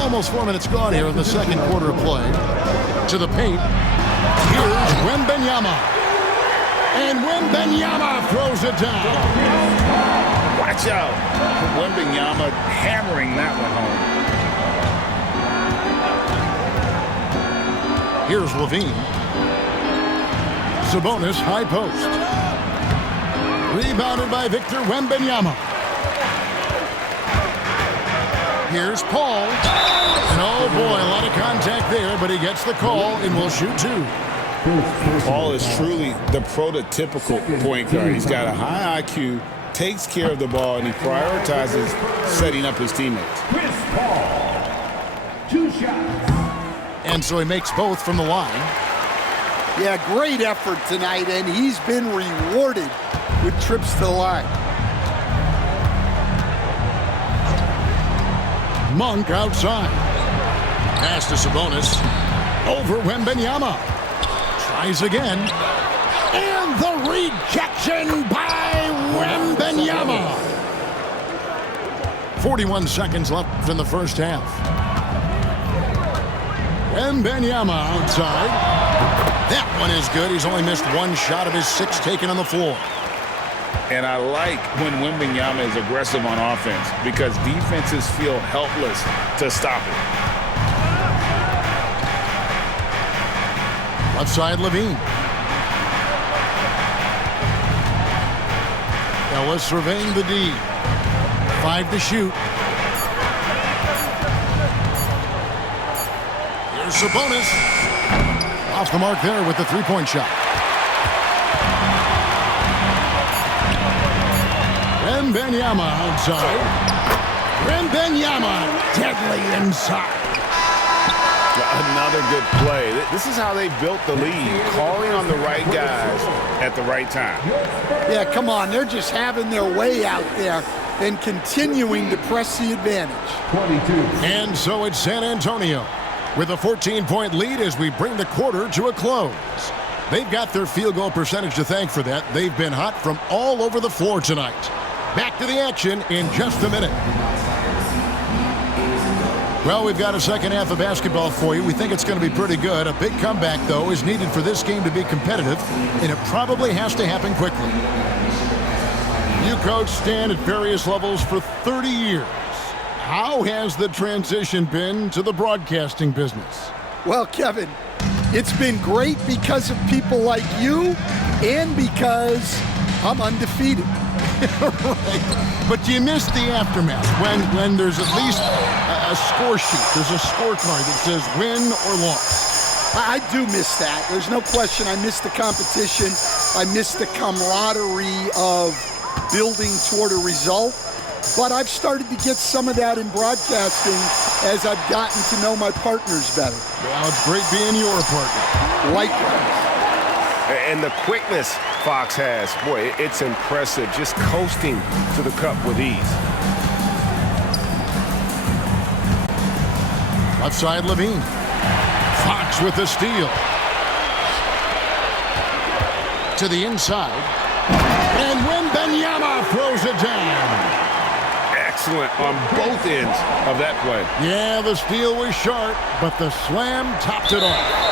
Almost 4 minutes gone here in the second quarter of play. To the paint. Here's Wembanyama. And Wembanyama throws it down. Watch out. Wembanyama hammering that one home. Here's Levine. Sabonis high post. Rebounded by Victor Wembanyama. Here's Paul. And oh boy, a lot of contact there, but he gets the call and will shoot two. Paul is truly the prototypical point guard. He's got a high IQ, takes care of the ball, and he prioritizes setting up his teammates. Chris Paul. 2 shots. And so he makes both from the line. Yeah, great effort tonight, and he's been rewarded with trips to the line. Monk outside. Pass to Sabonis. Over Wembanyama. Tries again. And the rejection by Wembanyama. 41 seconds left in the first half. Wembanyama outside. That one is good. He's only missed one shot of his 6 taken on the floor. And I like when Wembanyama is aggressive on offense because defenses feel helpless to stop it. Left side, Levine. Ellis surveying the D. 5 to shoot. Here's Sabonis. Off the mark there with the three-point shot. Wembanyama outside. Wembanyama deadly inside. Another good play. This is how they built the lead, calling on the right guys at the right time. Yeah, come on. They're just having their way out there and continuing to press the advantage. 22. And so it's San Antonio with a 14-point lead as we bring the quarter to a close. They've got their field goal percentage to thank for that. They've been hot from all over the floor tonight. Back to the action in just a minute. Well, we've got a second half of basketball for you. We think it's going to be pretty good. A big comeback, though, is needed for this game to be competitive, and it probably has to happen quickly. You coached Stan at various levels for 30 years. How has the transition been to the broadcasting business? Well, Kevin, it's been great because of people like you and because I'm undefeated. Right. But you miss the aftermath when there's at least a score sheet. There's a scorecard that says win or loss. I do miss that. There's no question. I miss the competition. I miss the camaraderie of building toward a result. But I've started to get some of that in broadcasting as I've gotten to know my partners better. Well, it's great being your partner. Likewise. And the quickness Fox has, boy, it's impressive. Just coasting to the cup with ease. Left side, Levine. Fox with the steal. To the inside. And Wembanyama throws it down. Excellent on both ends of that play. Yeah, the steal was sharp, but the slam topped it off.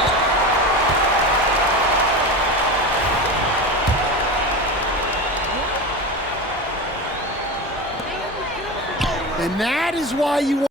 And that is why you want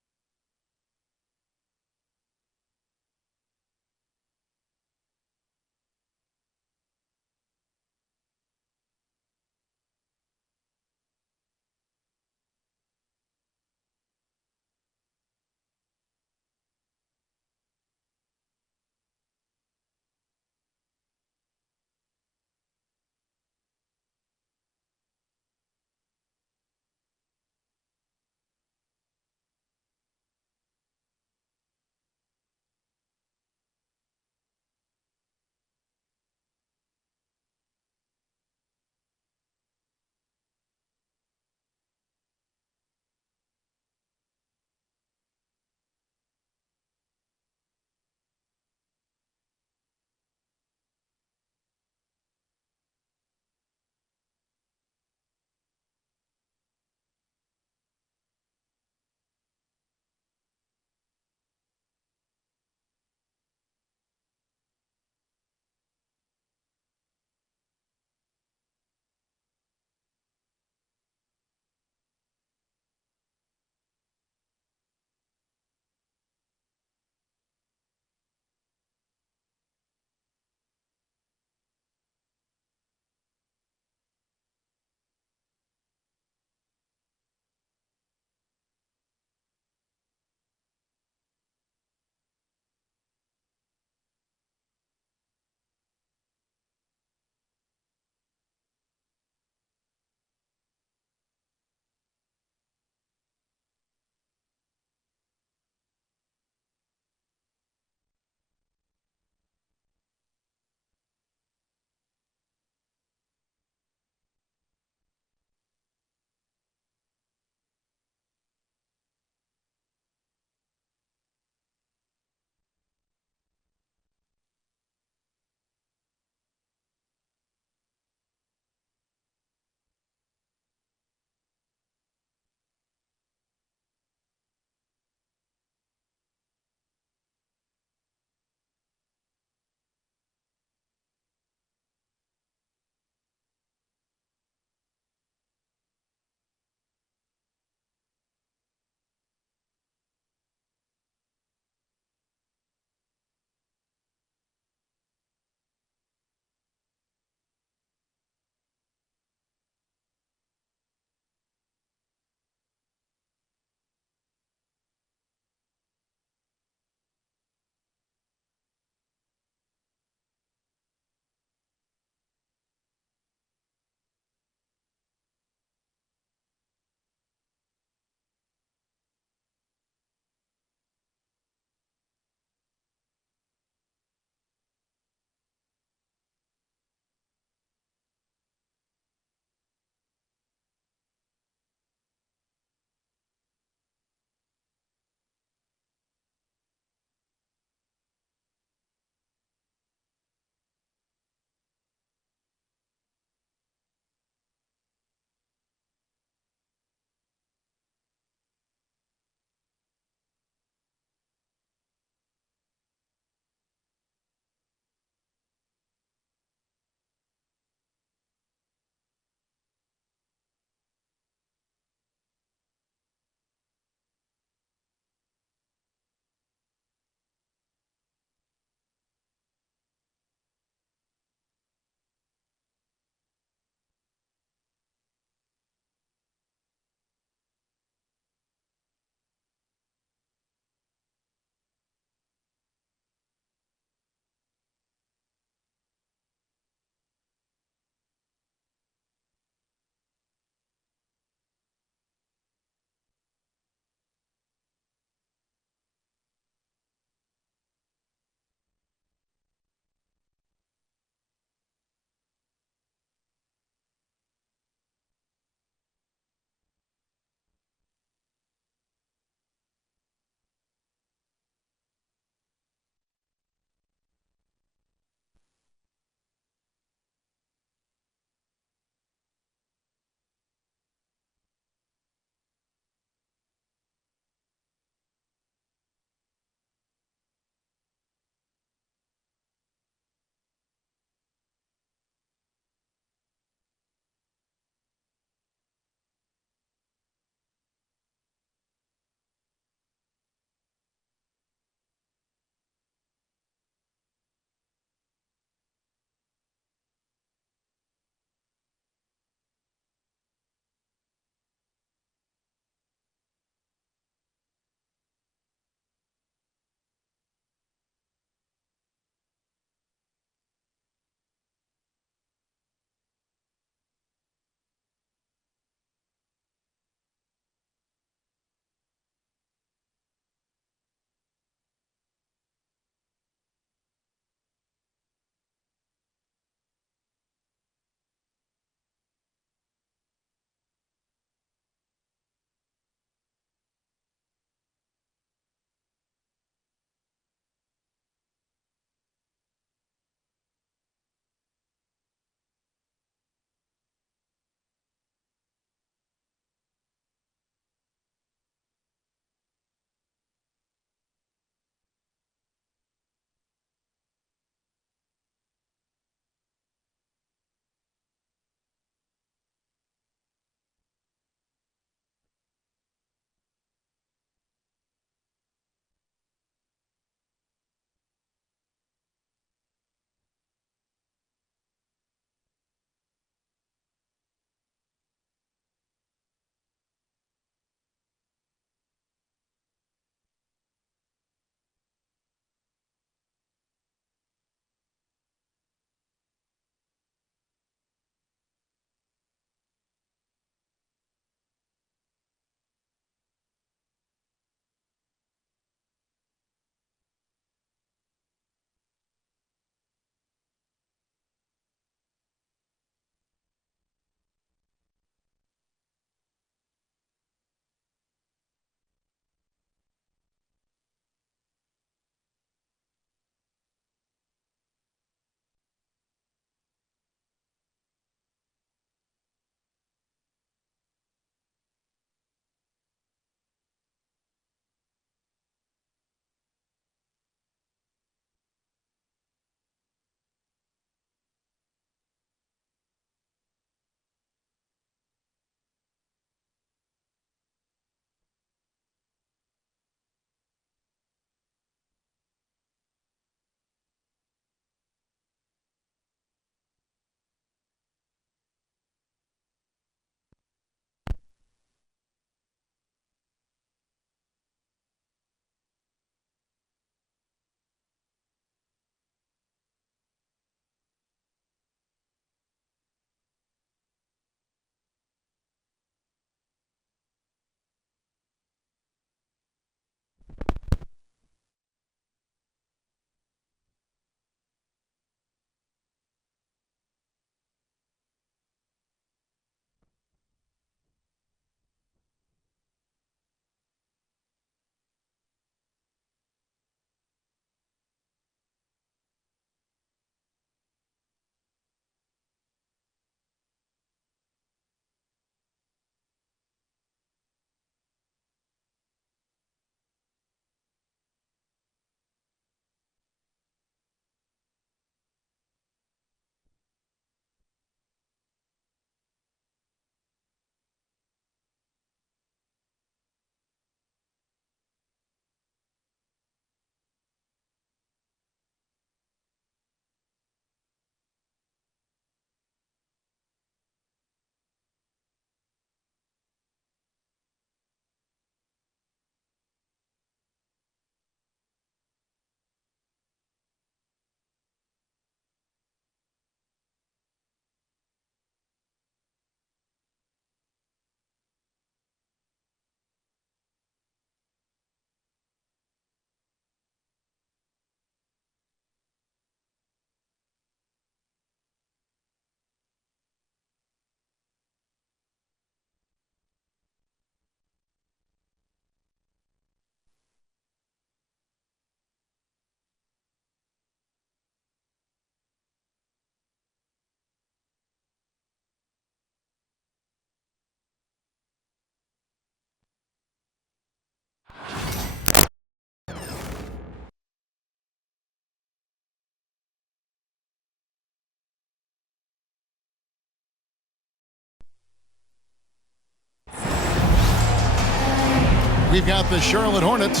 We've got the Charlotte Hornets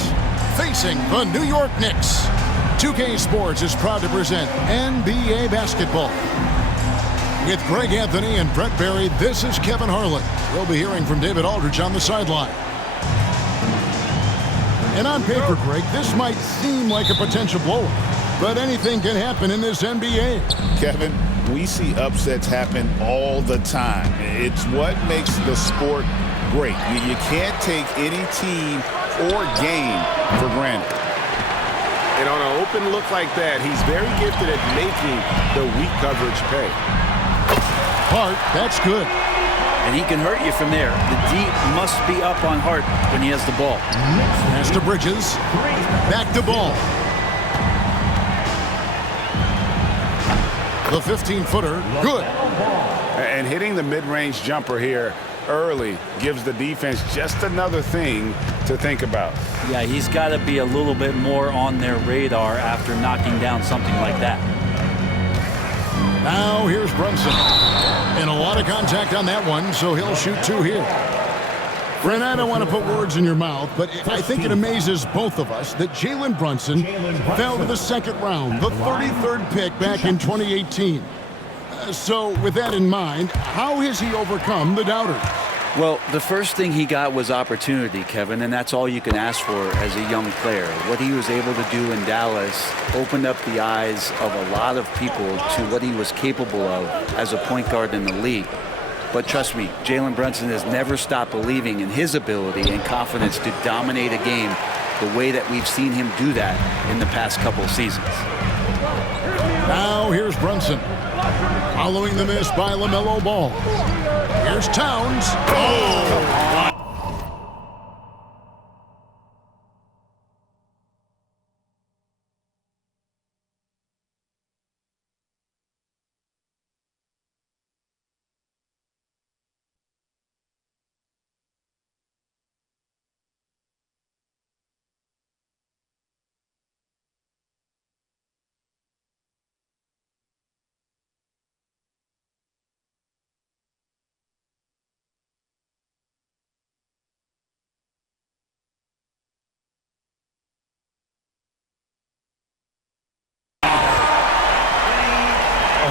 facing the New York Knicks. 2K Sports is proud to present NBA basketball. With Greg Anthony and Brett Barry, this is Kevin Harlan. We'll be hearing from David Aldridge on the sideline. And on paper, Greg, this might seem like a potential blowout, but anything can happen in this NBA. Kevin, we see upsets happen all the time. It's what makes the sport great. You can't take any team or game for granted. And on an open look like that, he's very gifted at making the weak coverage pay. Hart, that's good. And he can hurt you from there. The D must be up on Hart when he has the ball. Pass to Bridges. Back to Ball. The 15-footer, good. And hitting the mid-range jumper here early gives the defense just another thing to think about. Yeah, he's got to be a little bit more on their radar after knocking down something like that. Now here's Brunson. And a lot of contact on that one, so he'll shoot 2 here. Brent, I don't want to put words in your mouth, but I think it amazes both of us that Jalen Brunson fell to the second round, the 33rd pick back in 2018. So with that in mind, how has he overcome the doubters? Well, the first thing he got was opportunity, Kevin, and that's all you can ask for as a young player. What he was able to do in Dallas opened up the eyes of a lot of people to what he was capable of as a point guard in the league. But trust me, Jalen Brunson has never stopped believing in his ability and confidence to dominate a game the way that we've seen him do that in the past couple of seasons. Now here's Brunson. Following the miss by LaMelo Ball. Here's Towns. Oh!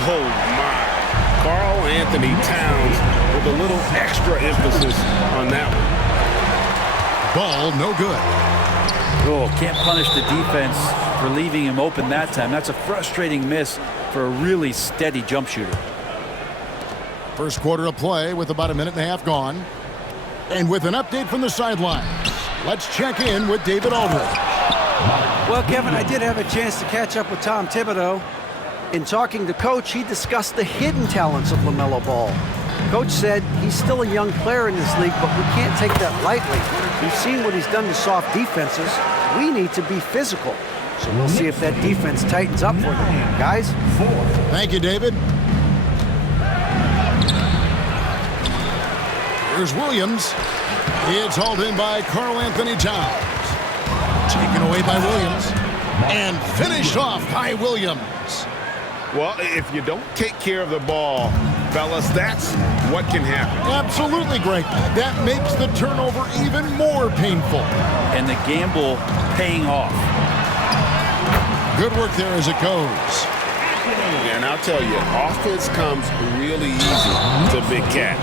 Oh, my. Karl Anthony Towns with a little extra emphasis on that one. Ball, no good. Oh, can't punish the defense for leaving him open that time. That's a frustrating miss for a really steady jump shooter. First quarter of play with about a minute and a half gone. And with an update from the sidelines, let's check in with David Aldridge. Well, Kevin, I did have a chance to catch up with Tom Thibodeau. In talking to Coach, he discussed the hidden talents of LaMelo Ball. Coach said he's still a young player in this league, but we can't take that lightly. We've seen what he's done to soft defenses. We need to be physical. So we'll see if that defense tightens up for them. Guys? Thank you, David. Here's Williams. It's hauled in by Karl Anthony Towns. Taken away by Williams. And finished off by Williams. Well, if you don't take care of the ball, fellas, that's what can happen. Absolutely, Greg. That makes the turnover even more painful. And the gamble paying off. Good work there as it goes. And I'll tell you, offense comes really easy to Big Cat.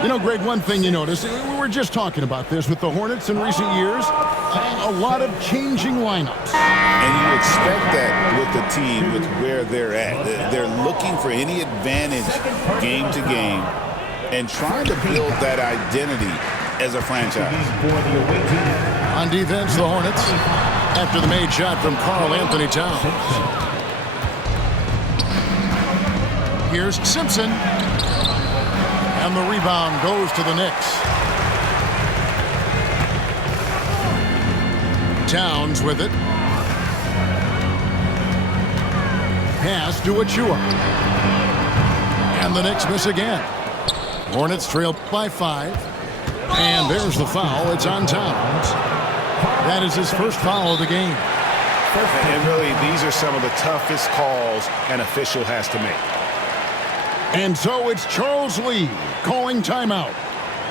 You know, Greg, one thing you notice, we were just talking about this with the Hornets in recent years, a lot of changing lineups. And you expect that with the team, with where they're at. They're looking for any advantage game to game and trying to build that identity as a franchise. On defense, the Hornets, after the made shot from Karl Anthony Towns. Here's Simpson. And the rebound goes to the Knicks. Towns with it. Pass to Achua. And the Knicks miss again. Hornets trail by 5. And there's the foul. It's on Towns. That is his first foul of the game. And really, these are some of the toughest calls an official has to make. And so it's Charles Lee calling timeout.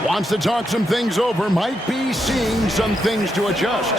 Wants to talk some things over. Might be seeing some things to adjust.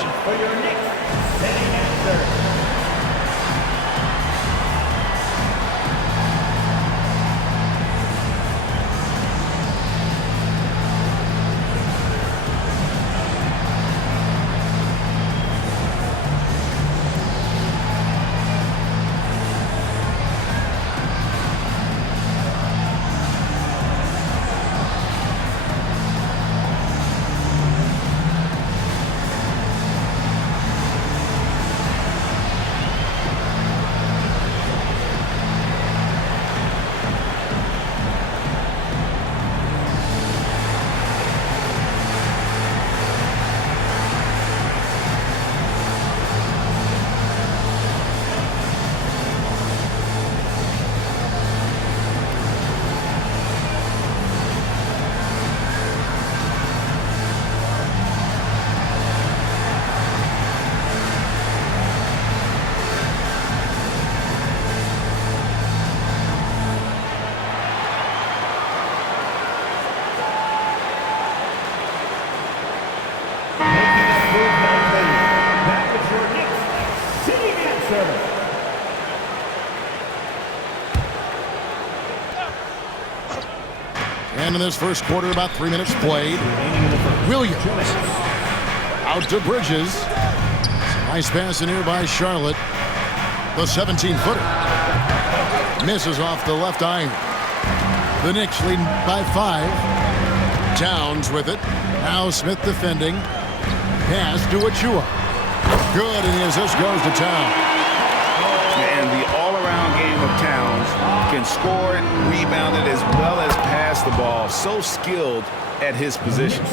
And in this first quarter, about 3 minutes played. Williams out to Bridges. Nice pass in here by Charlotte. The 17-footer misses off the left iron. The Knicks leading by 5. Towns with it. Now Smith defending. Pass to Achua. Good, and the assist goes to Towns. And the all-around game of Towns can score it, rebound it, as well as pass the ball. So skilled at his position.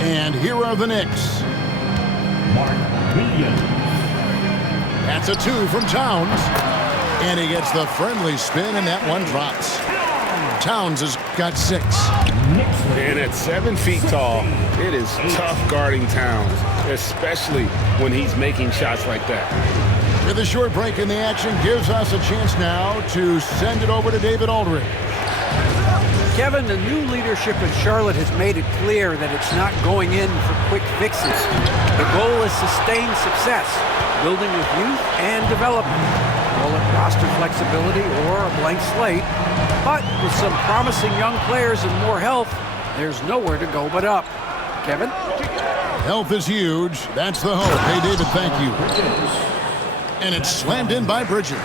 And here are the Knicks. That's a 2 from Towns. And he gets the friendly spin, and that one drops. Towns has got 6. And at 7 feet tall, it is tough guarding Towns, especially when he's making shots like that. With a short break in the action, gives us a chance now to send it over to David Aldridge. Kevin, the new leadership in Charlotte has made it clear that it's not going in for quick fixes. The goal is sustained success, building with youth and development. Call it roster flexibility or a blank slate. But with some promising young players and more health, there's nowhere to go but up. Kevin? Health is huge. That's the hope. Hey, David, thank you. And it's slammed in by Bridges.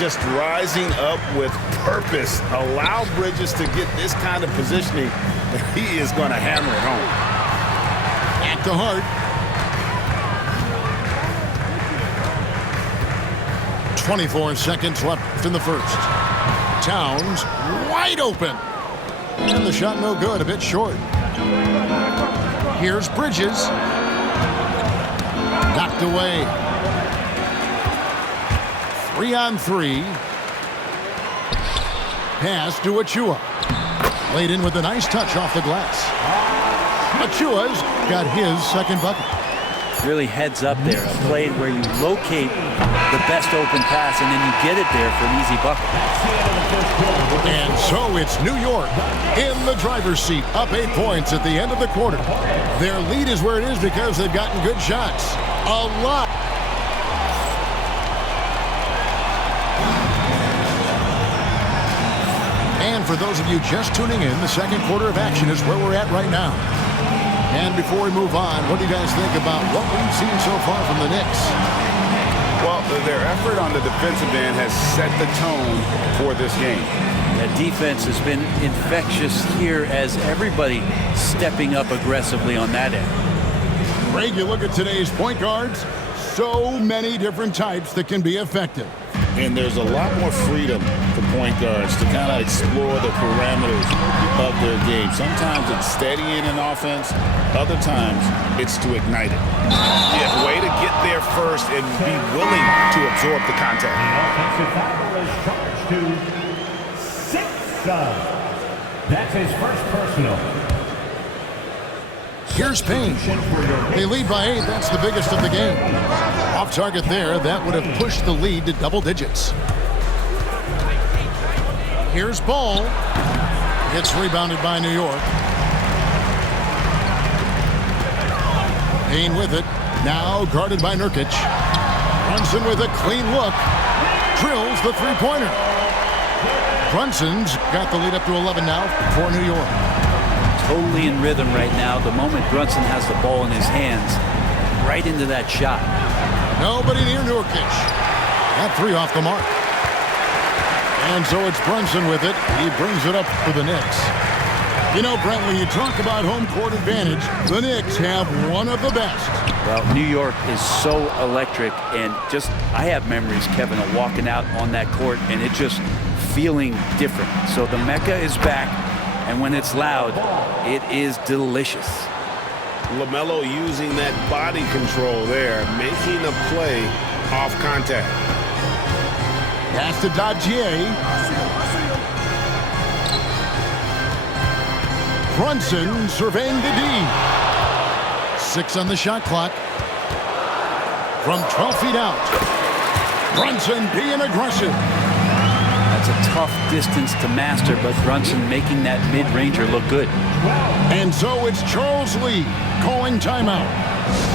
Just rising up with purpose. Allow Bridges to get this kind of positioning, and he is going to hammer it home. At the heart. 24 seconds left in the first. Towns wide open. And the shot no good, a bit short. Here's Bridges. Knocked away. 3-on-3. Pass to Achua. Laid in with a nice touch off the glass. Achua's got his second bucket. Really heads up there. A play where you locate the best open pass and then you get it there for an easy bucket. And so it's New York in the driver's seat, up 8 points at the end of the quarter. Their lead is where it is because they've gotten good shots. A lot. And for those of you just tuning in, the second quarter of action is where we're at right now. And before we move on, what do you guys think about what we've seen so far from the Knicks? Well, their effort on the defensive end has set the tone for this game. That defense has been infectious here as everybody stepping up aggressively on that end. Greg, you look at today's point guards, so many different types that can be effective. And there's a lot more freedom for point guards to kind of explore the parameters of their game. Sometimes it's steadying an offense. Other times it's to ignite it. Yeah, way to get there first and be willing to absorb the contact. The offensive foul is charged to That's his first personal. Here's Payne. They lead by 8. That's the biggest of the game. Off target there. That would have pushed the lead to double digits. Here's Ball. It's rebounded by New York. Payne with it. Now guarded by Nurkic. Brunson with a clean look. Drills the three-pointer. Brunson's got the lead up to 11 now for New York. Totally in rhythm right now. The moment Brunson has the ball in his hands, right into that shot. Nobody near Nurkic. That three off the mark. And so it's Brunson with it. He brings it up for the Knicks. You know, Brent, when you talk about home court advantage, the Knicks have one of the best. Well, New York is so electric, and just, I have memories, Kevin, of walking out on that court and it just feeling different. So the Mecca is back, and when it's loud, it is delicious. LaMelo using that body control there, making a play off contact. Pass to Dodgier. Brunson surveying the D. 6 on the shot clock. From 12 feet out. Brunson being aggressive. That's a tough distance to master, but Brunson making that mid-ranger look good. And so it's Charles Lee calling timeout.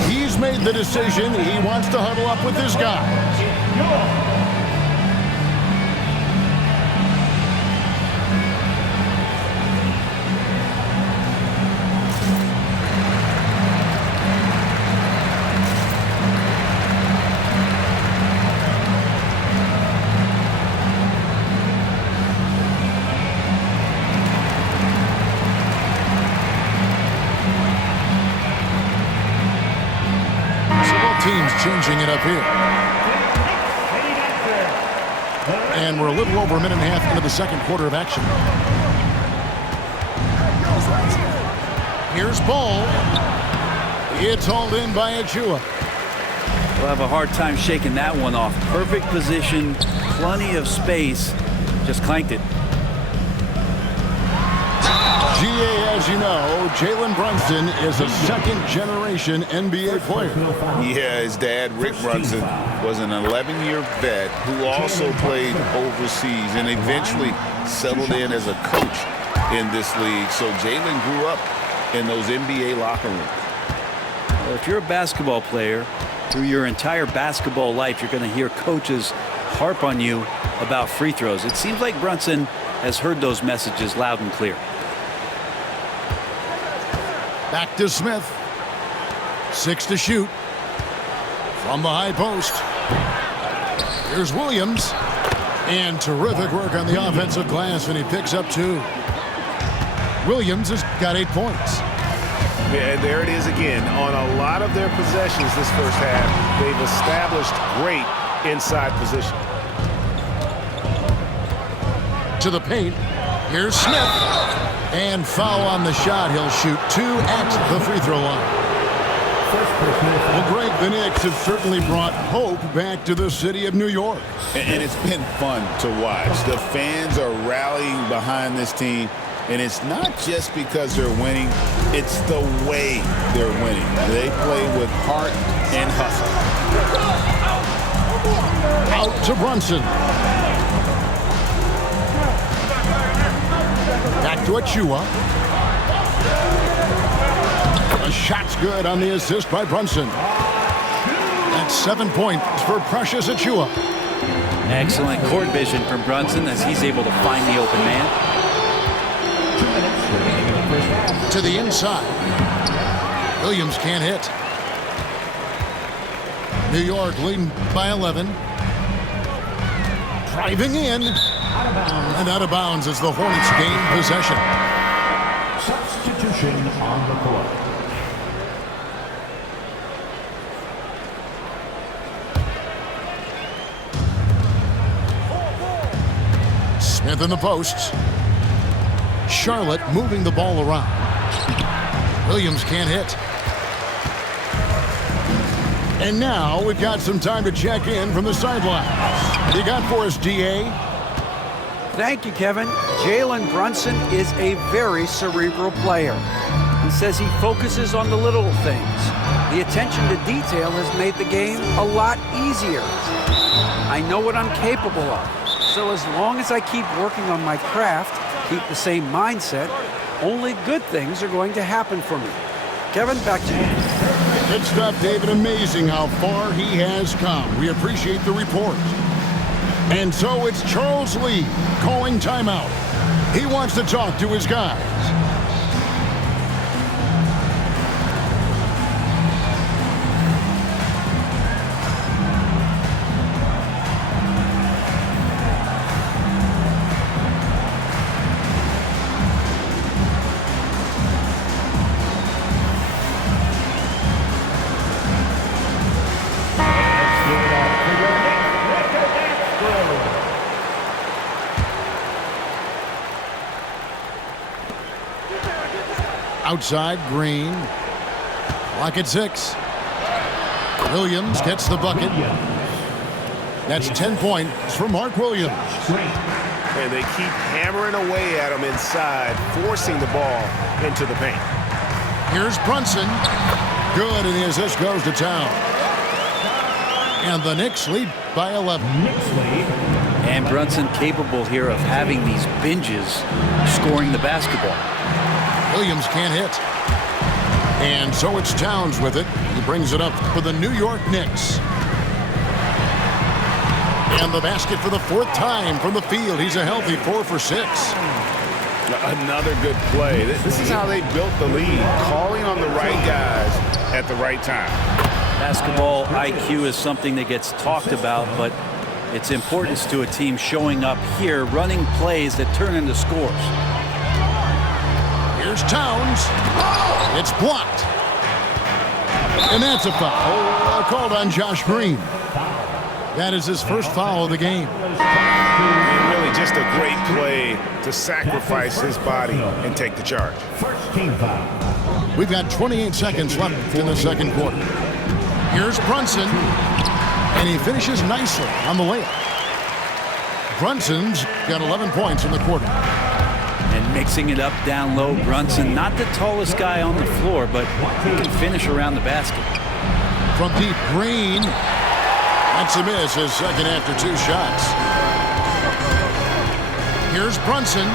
He's made the decision. He wants to huddle up with his guys. Teams changing it up here. And we're a little over a minute and a half into the second quarter of action. Here's Ball. It's hauled in by Achua. We'll have a hard time shaking that one off. Perfect position, plenty of space, just clanked it. GA, as you know, Jalen Brunson is a second-generation NBA player. Yeah, his dad, Rick Brunson, was an 11-year vet who also played overseas and eventually settled in as a coach in this league. So Jalen grew up in those NBA locker rooms. Well, if you're a basketball player, through your entire basketball life, you're going to hear coaches harp on you about free throws. It seems like Brunson has heard those messages loud and clear. Back to Smith. 6 to shoot. From the high post. Here's Williams. And terrific work on the offensive glass, and he picks up 2. Williams has got 8 points. Yeah, and there it is again. On a lot of their possessions this first half, they've established great inside position. To the paint. Here's Smith. And foul on the shot. He'll shoot 2 at the free throw line. Well, Greg, the Knicks have certainly brought hope back to the city of New York. And it's been fun to watch. The fans are rallying behind this team. And it's not just because they're winning. It's the way they're winning. They play with heart and hustle. Out to Brunson. Back to Achua. The shot's good on the assist by Brunson. That's 7 points for Precious Achua. Excellent court vision from Brunson as he's able to find the open man. To the inside. Williams can't hit. New York leading by 11. Driving in. And out of bounds as the Hornets gain possession. Substitution on the court. Smith in the posts. Charlotte moving the ball around. Williams can't hit. And now we've got some time to check in from the sidelines. What do you got for us, DA? Thank you, Kevin. Jalen Brunson is a very cerebral player. He says he focuses on the little things. The attention to detail has made the game a lot easier. I know what I'm capable of. So as long as I keep working on my craft, keep the same mindset, only good things are going to happen for me. Kevin, back to you. Good stuff, David. Amazing how far he has come. We appreciate the report. And so it's Charles Lee calling timeout. He wants to talk to his guys. Outside, Green. Lock at 6. Williams gets the bucket. That's 10 points for Mark Williams. And they keep hammering away at him inside, forcing the ball into the paint. Here's Brunson. Good, and the assist goes to town. And the Knicks lead by 11. And Brunson capable here of having these binges scoring the basketball. Williams can't hit. And so it's Towns with it. He brings it up for the New York Knicks. And the basket for the 4th time from the field. He's a healthy 4 for 6. Another good play. This is how they built the lead, calling on the right guys at the right time. Basketball IQ is something that gets talked about, but its importance to a team showing up here, running plays that turn into scores. Here's Towns. It's blocked. And that's a foul. Called on Josh Green. That is his first foul of the game. And really just a great play to sacrifice his body and take the charge. We've got 28 seconds left in the second quarter. Here's Brunson. And he finishes nicely on the layup. Brunson's got 11 points in the quarter. And mixing it up down low, Brunson, not the tallest guy on the floor, but he can finish around the basket. From deep, Green. That's a miss, his second after 2 shots. Here's Brunson.